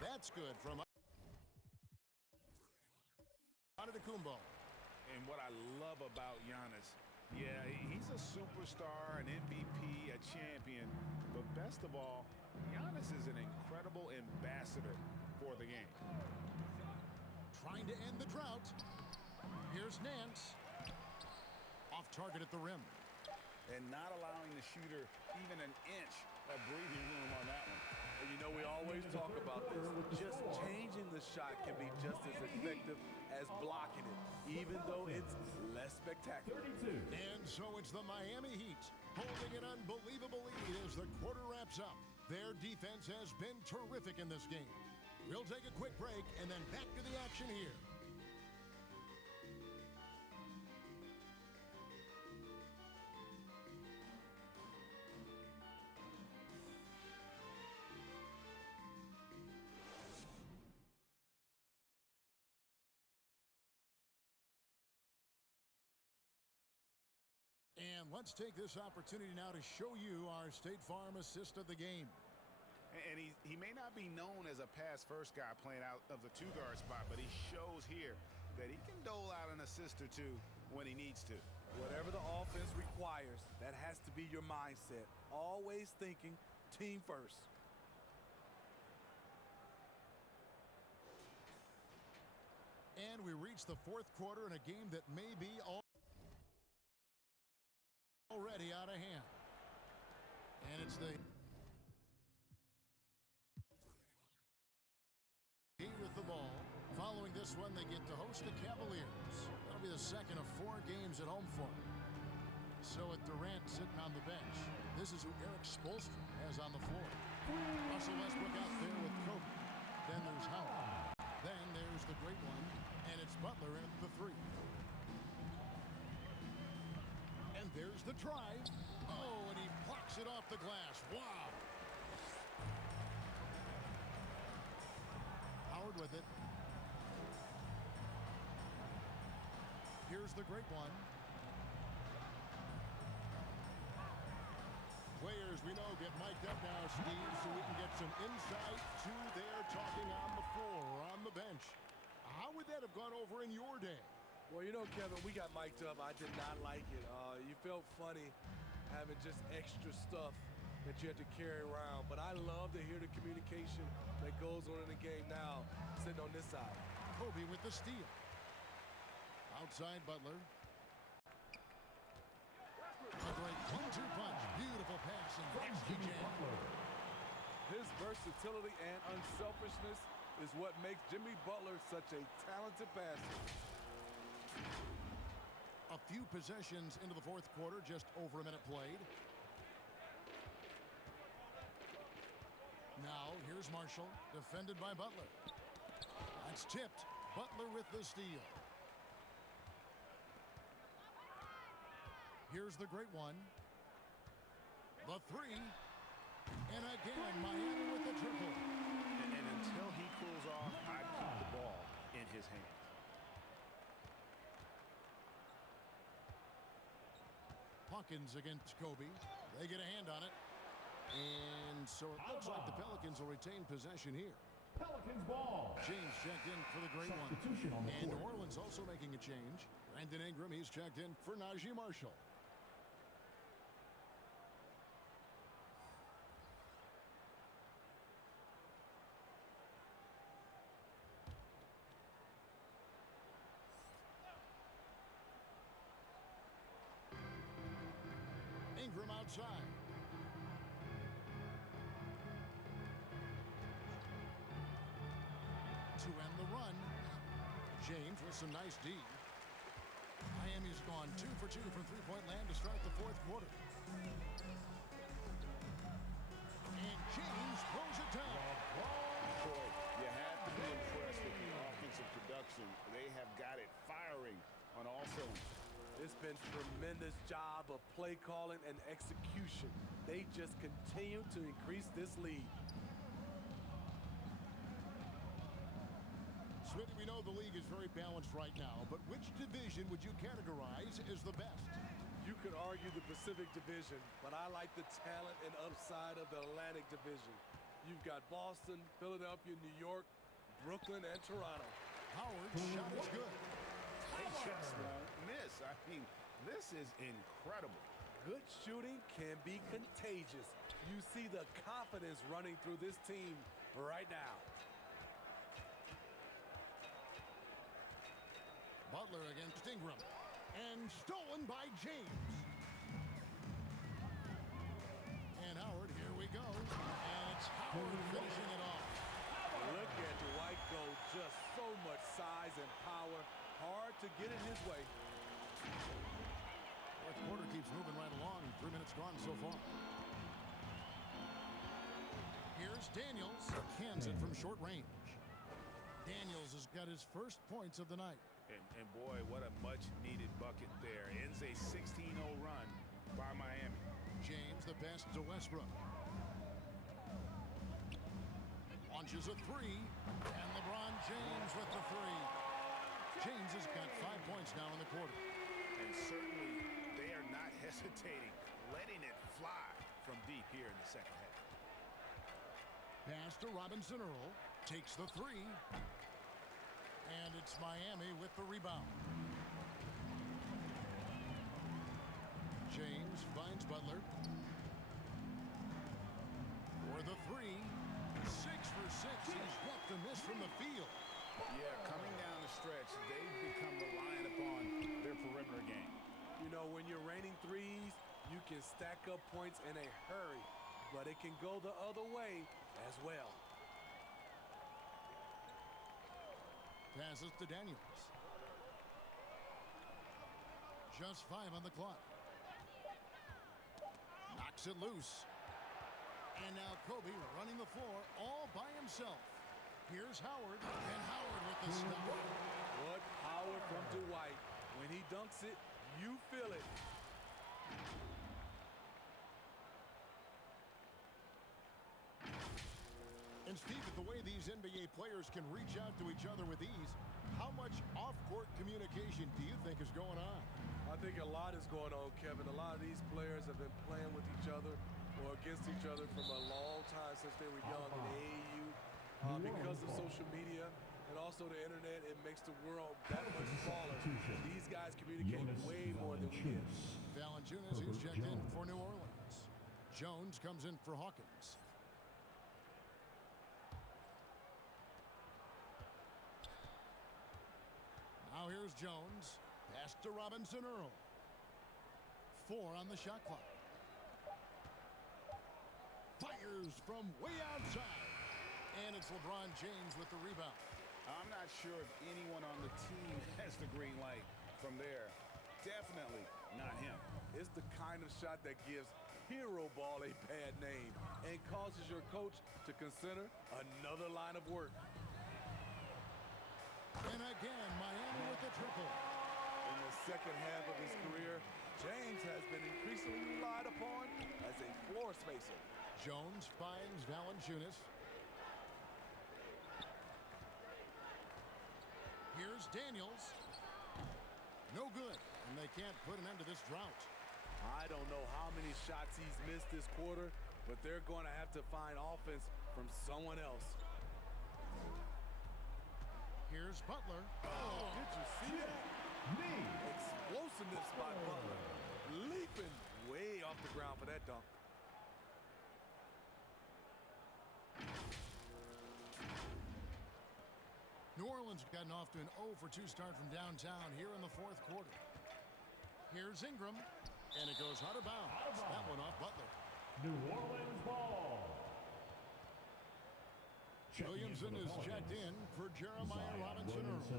That's good from Antetokounmpo. And what I love about Giannis, yeah, he's a superstar, an MVP, a champion, but best of all, Giannis is an incredible ambassador for the game. Trying to end the drought. Here's Nance. Off target at the rim. And not allowing the shooter even an inch of breathing room on that one. And you know, we always talk about this. Just changing the shot can be just as effective as blocking it, even though it's less spectacular. And so it's the Miami Heat holding an unbelievable lead as the quarter wraps up. Their defense has been terrific in this game. We'll take a quick break and then back to the action here. And let's take this opportunity now to show you our State Farm assist of the game. And he may not be known as a pass-first guy playing out of the two-guard spot, but he shows here that he can dole out an assist or two when he needs to. Whatever the offense requires, that has to be your mindset. Always thinking team first. And we reach the fourth quarter in a game that may be already out of hand. And it's the Heat with the ball. Following this one, they get to host the Cavaliers. That'll be the second of 4 games at home for them. So at Durant sitting on the bench. This is who Eric Spoelstra has on the floor. Russell Westbrook out there with Kobe. Then there's Howard. Then there's the great one, and it's Butler in at the 3. And there's the drive. Oh, and he blocks it off the glass. Wow. Howard with it. Here's the great one. Players we know get mic'd up now, Steve, so we can get some insight to their talking on the floor or on the bench. How would that have gone over in your day? Well, you know, Kevin, we got mic'd up. I did not like it. You felt funny having just extra stuff that you had to carry around. But I love to hear the communication that goes on in the game now, sitting on this side. Kobe with the steal. Outside Butler. A great 1-2 punch. Beautiful pass and nasty jam. His versatility and unselfishness is what makes Jimmy Butler such a talented passer. A few possessions into the fourth quarter, just over a minute played. Now, here's Marshall, defended by Butler. That's tipped. Butler with the steal. Here's the great one. The 3. And again, Miami with the triple. And until he cools off, I keep the ball in his hands. Hawkins against Kobe. They get a hand on it. And so it looks like the Pelicans will retain possession here. Pelicans ball. James checked in for the great one. Substitution on the And New court. Orleans also making a change. Brandon Ingram, he's checked in for Najee Marshall. Ingram outside. To end the run. James with some nice D. Miami's gone 2 for 2 from three-point land to start the fourth quarter. And James throws it down. Boy, you have to be impressed with the offensive production. They have got it firing on all cylinders. It's been tremendous job of play calling and execution. They just continue to increase this lead. Smitty, we know the league is very balanced right now, but which division would you categorize as the best? You could argue the Pacific Division, but I like the talent and upside of the Atlantic Division. You've got Boston, Philadelphia, New York, Brooklyn, and Toronto. Howard's shot is good. They just won't miss. I mean, this is incredible. Good shooting can be contagious. You see the confidence running through this team right now. Butler against Ingram. And stolen by James. And Howard, here we go. And it's Howard finishing it off. Look at Dwight go, just so much size and power. Hard to get in his way. Fourth quarter keeps moving right along. 3 minutes gone so far. Here's Daniels. Cans it from short range. Daniels has got his first points of the night. And boy, what a much-needed bucket there. Ends a 16-0 run by Miami. James, the pass to Westbrook. Launches a three, and LeBron James with the three. James has got 5 points now in the quarter. And certainly, they are not hesitating, letting it fly from deep here in the second half. Pass to Robinson Earl. Takes the three. And it's Miami with the rebound. James finds Butler. For the three. 6 for 6. He's yet to miss from the field. Yeah, coming down the stretch, they've become reliant upon their perimeter game. You know, when you're raining threes, you can stack up points in a hurry, but it can go the other way as well. Passes to Daniels. Just 5 on the clock. Knocks it loose. And now Kobe running the floor all by himself. Here's Howard, and Howard with the stop. What power from Dwight. When he dunks it, you feel it. And Steve, the way these NBA players can reach out to each other with ease, how much off-court communication do you think is going on? I think a lot is going on, Kevin. A lot of these players have been playing with each other or against each other from a long time since they were young in the AAU. Because of social media and also the internet, it makes the world that much smaller. These guys communicate way more than we can. Valanciunas, who's checked in for New Orleans. Jones comes in for Hawkins. Now here's Jones. Pass to Robinson Earl. 4 on the shot clock. Fires from way outside. And it's LeBron James with the rebound. I'm not sure if anyone on the team has the green light from there. Definitely not him. It's the kind of shot that gives hero ball a bad name and causes your coach to consider another line of work. And again, Miami with the triple. In the second half of his career, James has been increasingly relied upon as a floor spacer. Jones finds Valanciunas. Here's Daniels. No good, and they can't put an end to this drought. I don't know how many shots he's missed this quarter, but they're going to have to find offense from someone else. Here's Butler. Oh, did you see that? Explosiveness by Butler. Leaping way off the ground for that dunk. New Orleans gotten off to an 0 for 2 start from downtown here in the fourth quarter. Here's Ingram, and it goes out of bounds. That one off Butler. New Orleans ball. Williamson is checked in for Jeremiah Robinson Earl.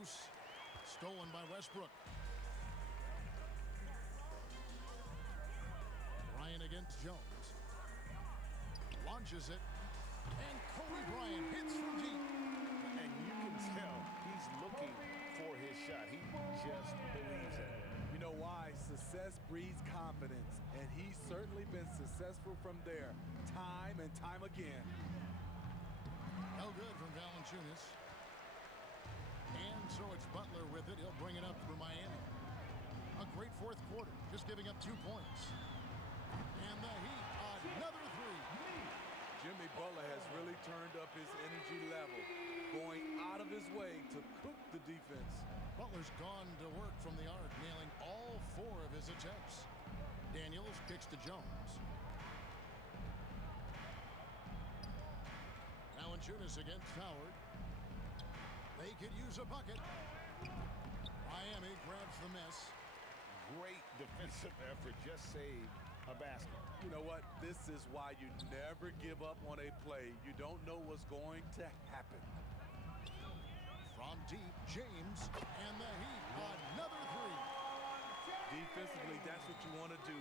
loose. Stolen by Westbrook. Bryant against Jones. Launches it. And Kobe Bryant hits from deep. And you can tell he's looking for his shot. He just believes it. You know why? Success breeds confidence, and he's certainly been successful from there, time and time again. No good from Valanciunas. And so it's Butler with it. He'll bring it up for Miami. A great fourth quarter, just giving up 2 points. And the Heat, another three. Jimmy Butler has really turned up his energy level, going out of his way to cook the defense. Butler's gone to work from the arc, nailing all 4 of his attempts. Daniels kicks to Jones. Valanciunas against Howard. They could use a bucket. Miami grabs the miss. Great defensive effort, just saved a basket. You know what? This is why you never give up on a play. You don't know what's going to happen. From deep, James, and the Heat, another three. Defensively, that's what you want to do.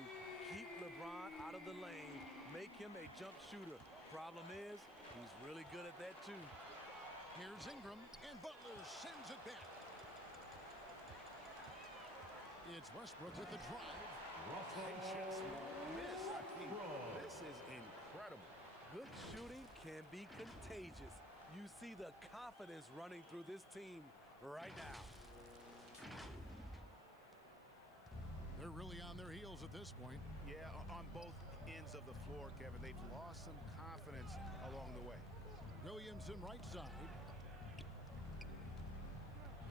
Keep LeBron out of the lane. Make him a jump shooter. Problem is, he's really good at that too. Here's Ingram, and Butler sends it back. It's Westbrook with the drive. They just miss. I mean, this is incredible. Good shooting can be contagious. You see the confidence running through this team right now. They're really on their heels at this point. Yeah, on both ends of the floor, Kevin. They've lost some confidence along the way. Williamson right side.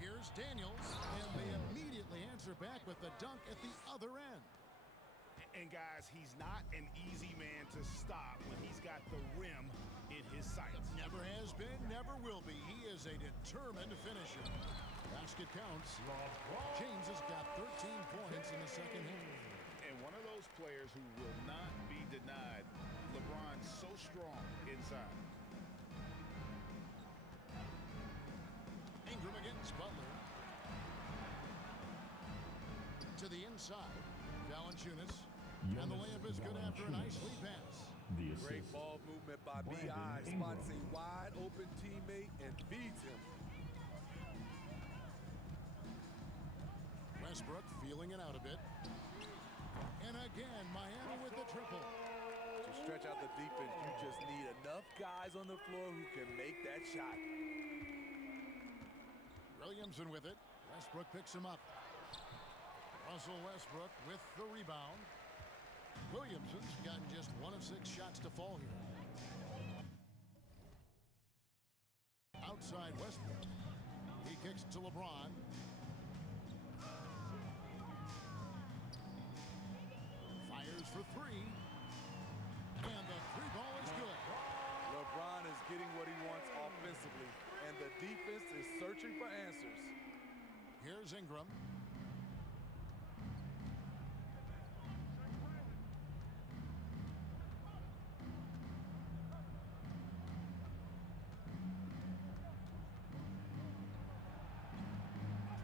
Here's Daniels, and they immediately answer back with the dunk at the other end. And guys, he's not an easy man to stop when he's got the rim in his sights. Never has been, never will be. He is a determined finisher. Basket counts. James has got 13 points in the second half. And one of those players who will not be denied. LeBron's so strong inside. Ingram against Butler. To the inside. Valanciunas. And the layup is good after a nice lead pass. Great ball movement by B.I. Spots a wide open teammate and feeds him. Westbrook feeling it out a bit. And again, Miami with the triple. To stretch out the defense, you just need enough guys on the floor who can make that shot. Williamson with it. Westbrook picks him up. Russell Westbrook with the rebound. Williamson's gotten just 1 of 6 shots to fall here. Outside Westbrook. He kicks to LeBron. Fires for 3. And the 3-ball is good. LeBron is getting what he wants offensively, and the defense is searching for answers. Here's Ingram.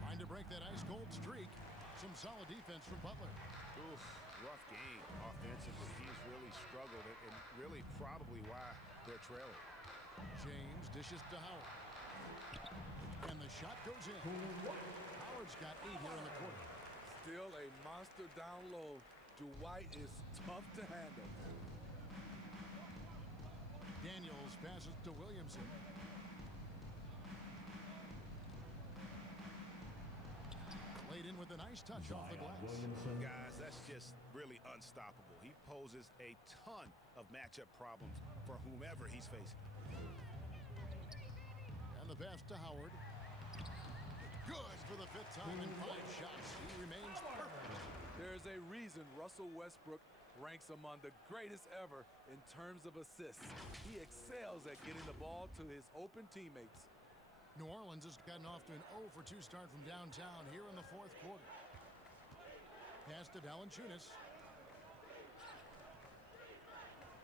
Trying to break that ice-cold streak. Some solid defense from Butler. Oof, rough game offensively. He's really struggled and really probably why they're trailing. James dishes to Howard. And the shot goes in. Howard's got 8 here in the quarter. Still a monster down low. Dwight is tough to handle. Daniels passes to Williamson. Laid in with a nice touch off the glass. Guys, that's just really unstoppable. He poses a ton of matchup problems for whomever he's facing. And the pass to Howard. Good for the 5th time in 5 shots. He remains perfect. There's a reason Russell Westbrook ranks among the greatest ever in terms of assists. He excels at getting the ball to his open teammates. New Orleans has gotten off to an 0 for 2 start from downtown here in the 4th quarter. Pass to Valanciunas.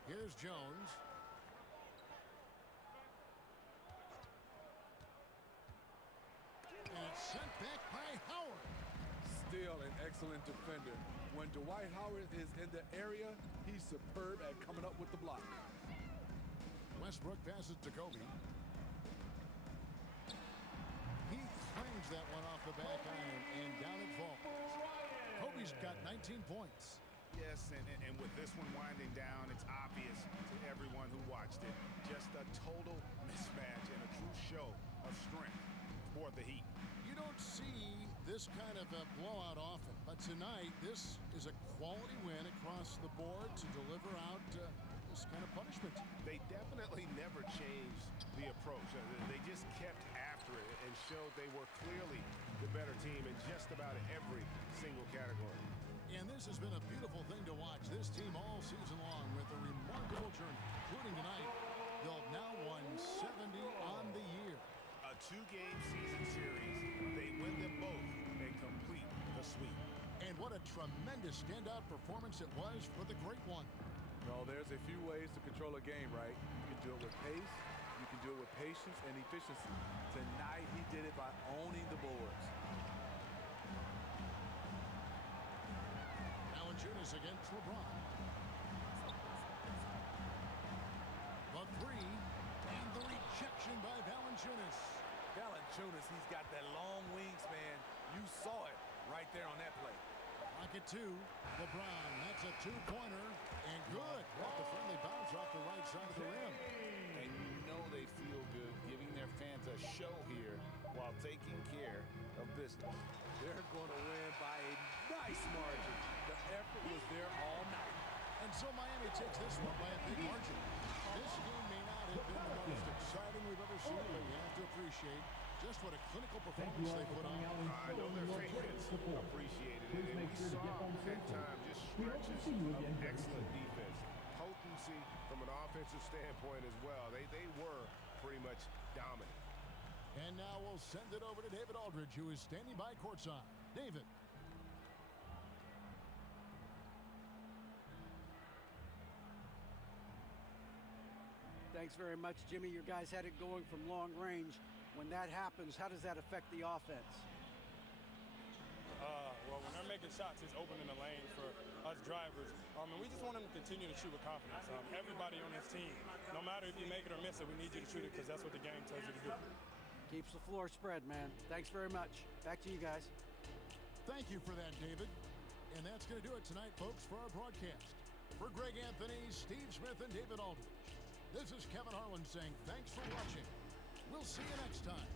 Here's Jones. And it's excellent defender. When Dwight Howard is in the area, he's superb at coming up with the block. Westbrook passes to Kobe. He claims that one off the back iron, and down it falls. Kobe's got 19 points. Yes, and with this one winding down, it's obvious to everyone who watched it. Just a total mismatch and a true show of strength for the Heat. You don't see this kind of a blowout often, but tonight this is a quality win across the board to deliver out this kind of punishment. They definitely never changed the approach. They just kept after it and showed they were clearly the better team in just about every single category. And this has been a beautiful thing to watch. This team all season long with a remarkable journey, including tonight. They'll now won 70 on the year. A two-game season series. They win them both and complete the sweep. And what a tremendous standout performance it was for the Great One. No, there's a few ways to control a game, right? You can do it with pace, you can do it with patience and efficiency. Tonight, he did it by owning the boards. Valanciunas against LeBron. The three, and the rejection by Valanciunas. Valanciunas, he's got that long wingspan. You saw it right there on that play. Pocket two, LeBron, that's a two-pointer, and good. Got the friendly bounce off the right side of the rim. And you know they feel good giving their fans a show here while taking care of business. They're going to win by a nice margin. The effort was there all night. And so Miami takes this one by a big margin. This game may not have been the most exciting we've ever seen, but you have to appreciate just what a clinical performance they put on. I know their fans appreciated it, and we saw at times just stretches of excellent defense. Potency from an offensive standpoint as well. They were pretty much dominant. And now we'll send it over to David Aldridge, who is standing by courtside. David. Thanks very much, Jimmy. Your guys had it going from long range. When that happens, how does that affect the offense? Well, when they're making shots, it's opening the lane for us drivers. And we just want them to continue to shoot with confidence. Everybody on this team, no matter if you make it or miss it, we need you to shoot it because that's what the game tells you to do. Keeps the floor spread, man. Thanks very much. Back to you guys. Thank you for that, David. And that's going to do it tonight, folks, for our broadcast. For Greg Anthony, Steve Smith, and David Aldridge, this is Kevin Harlan saying thanks for watching. We'll see you next time.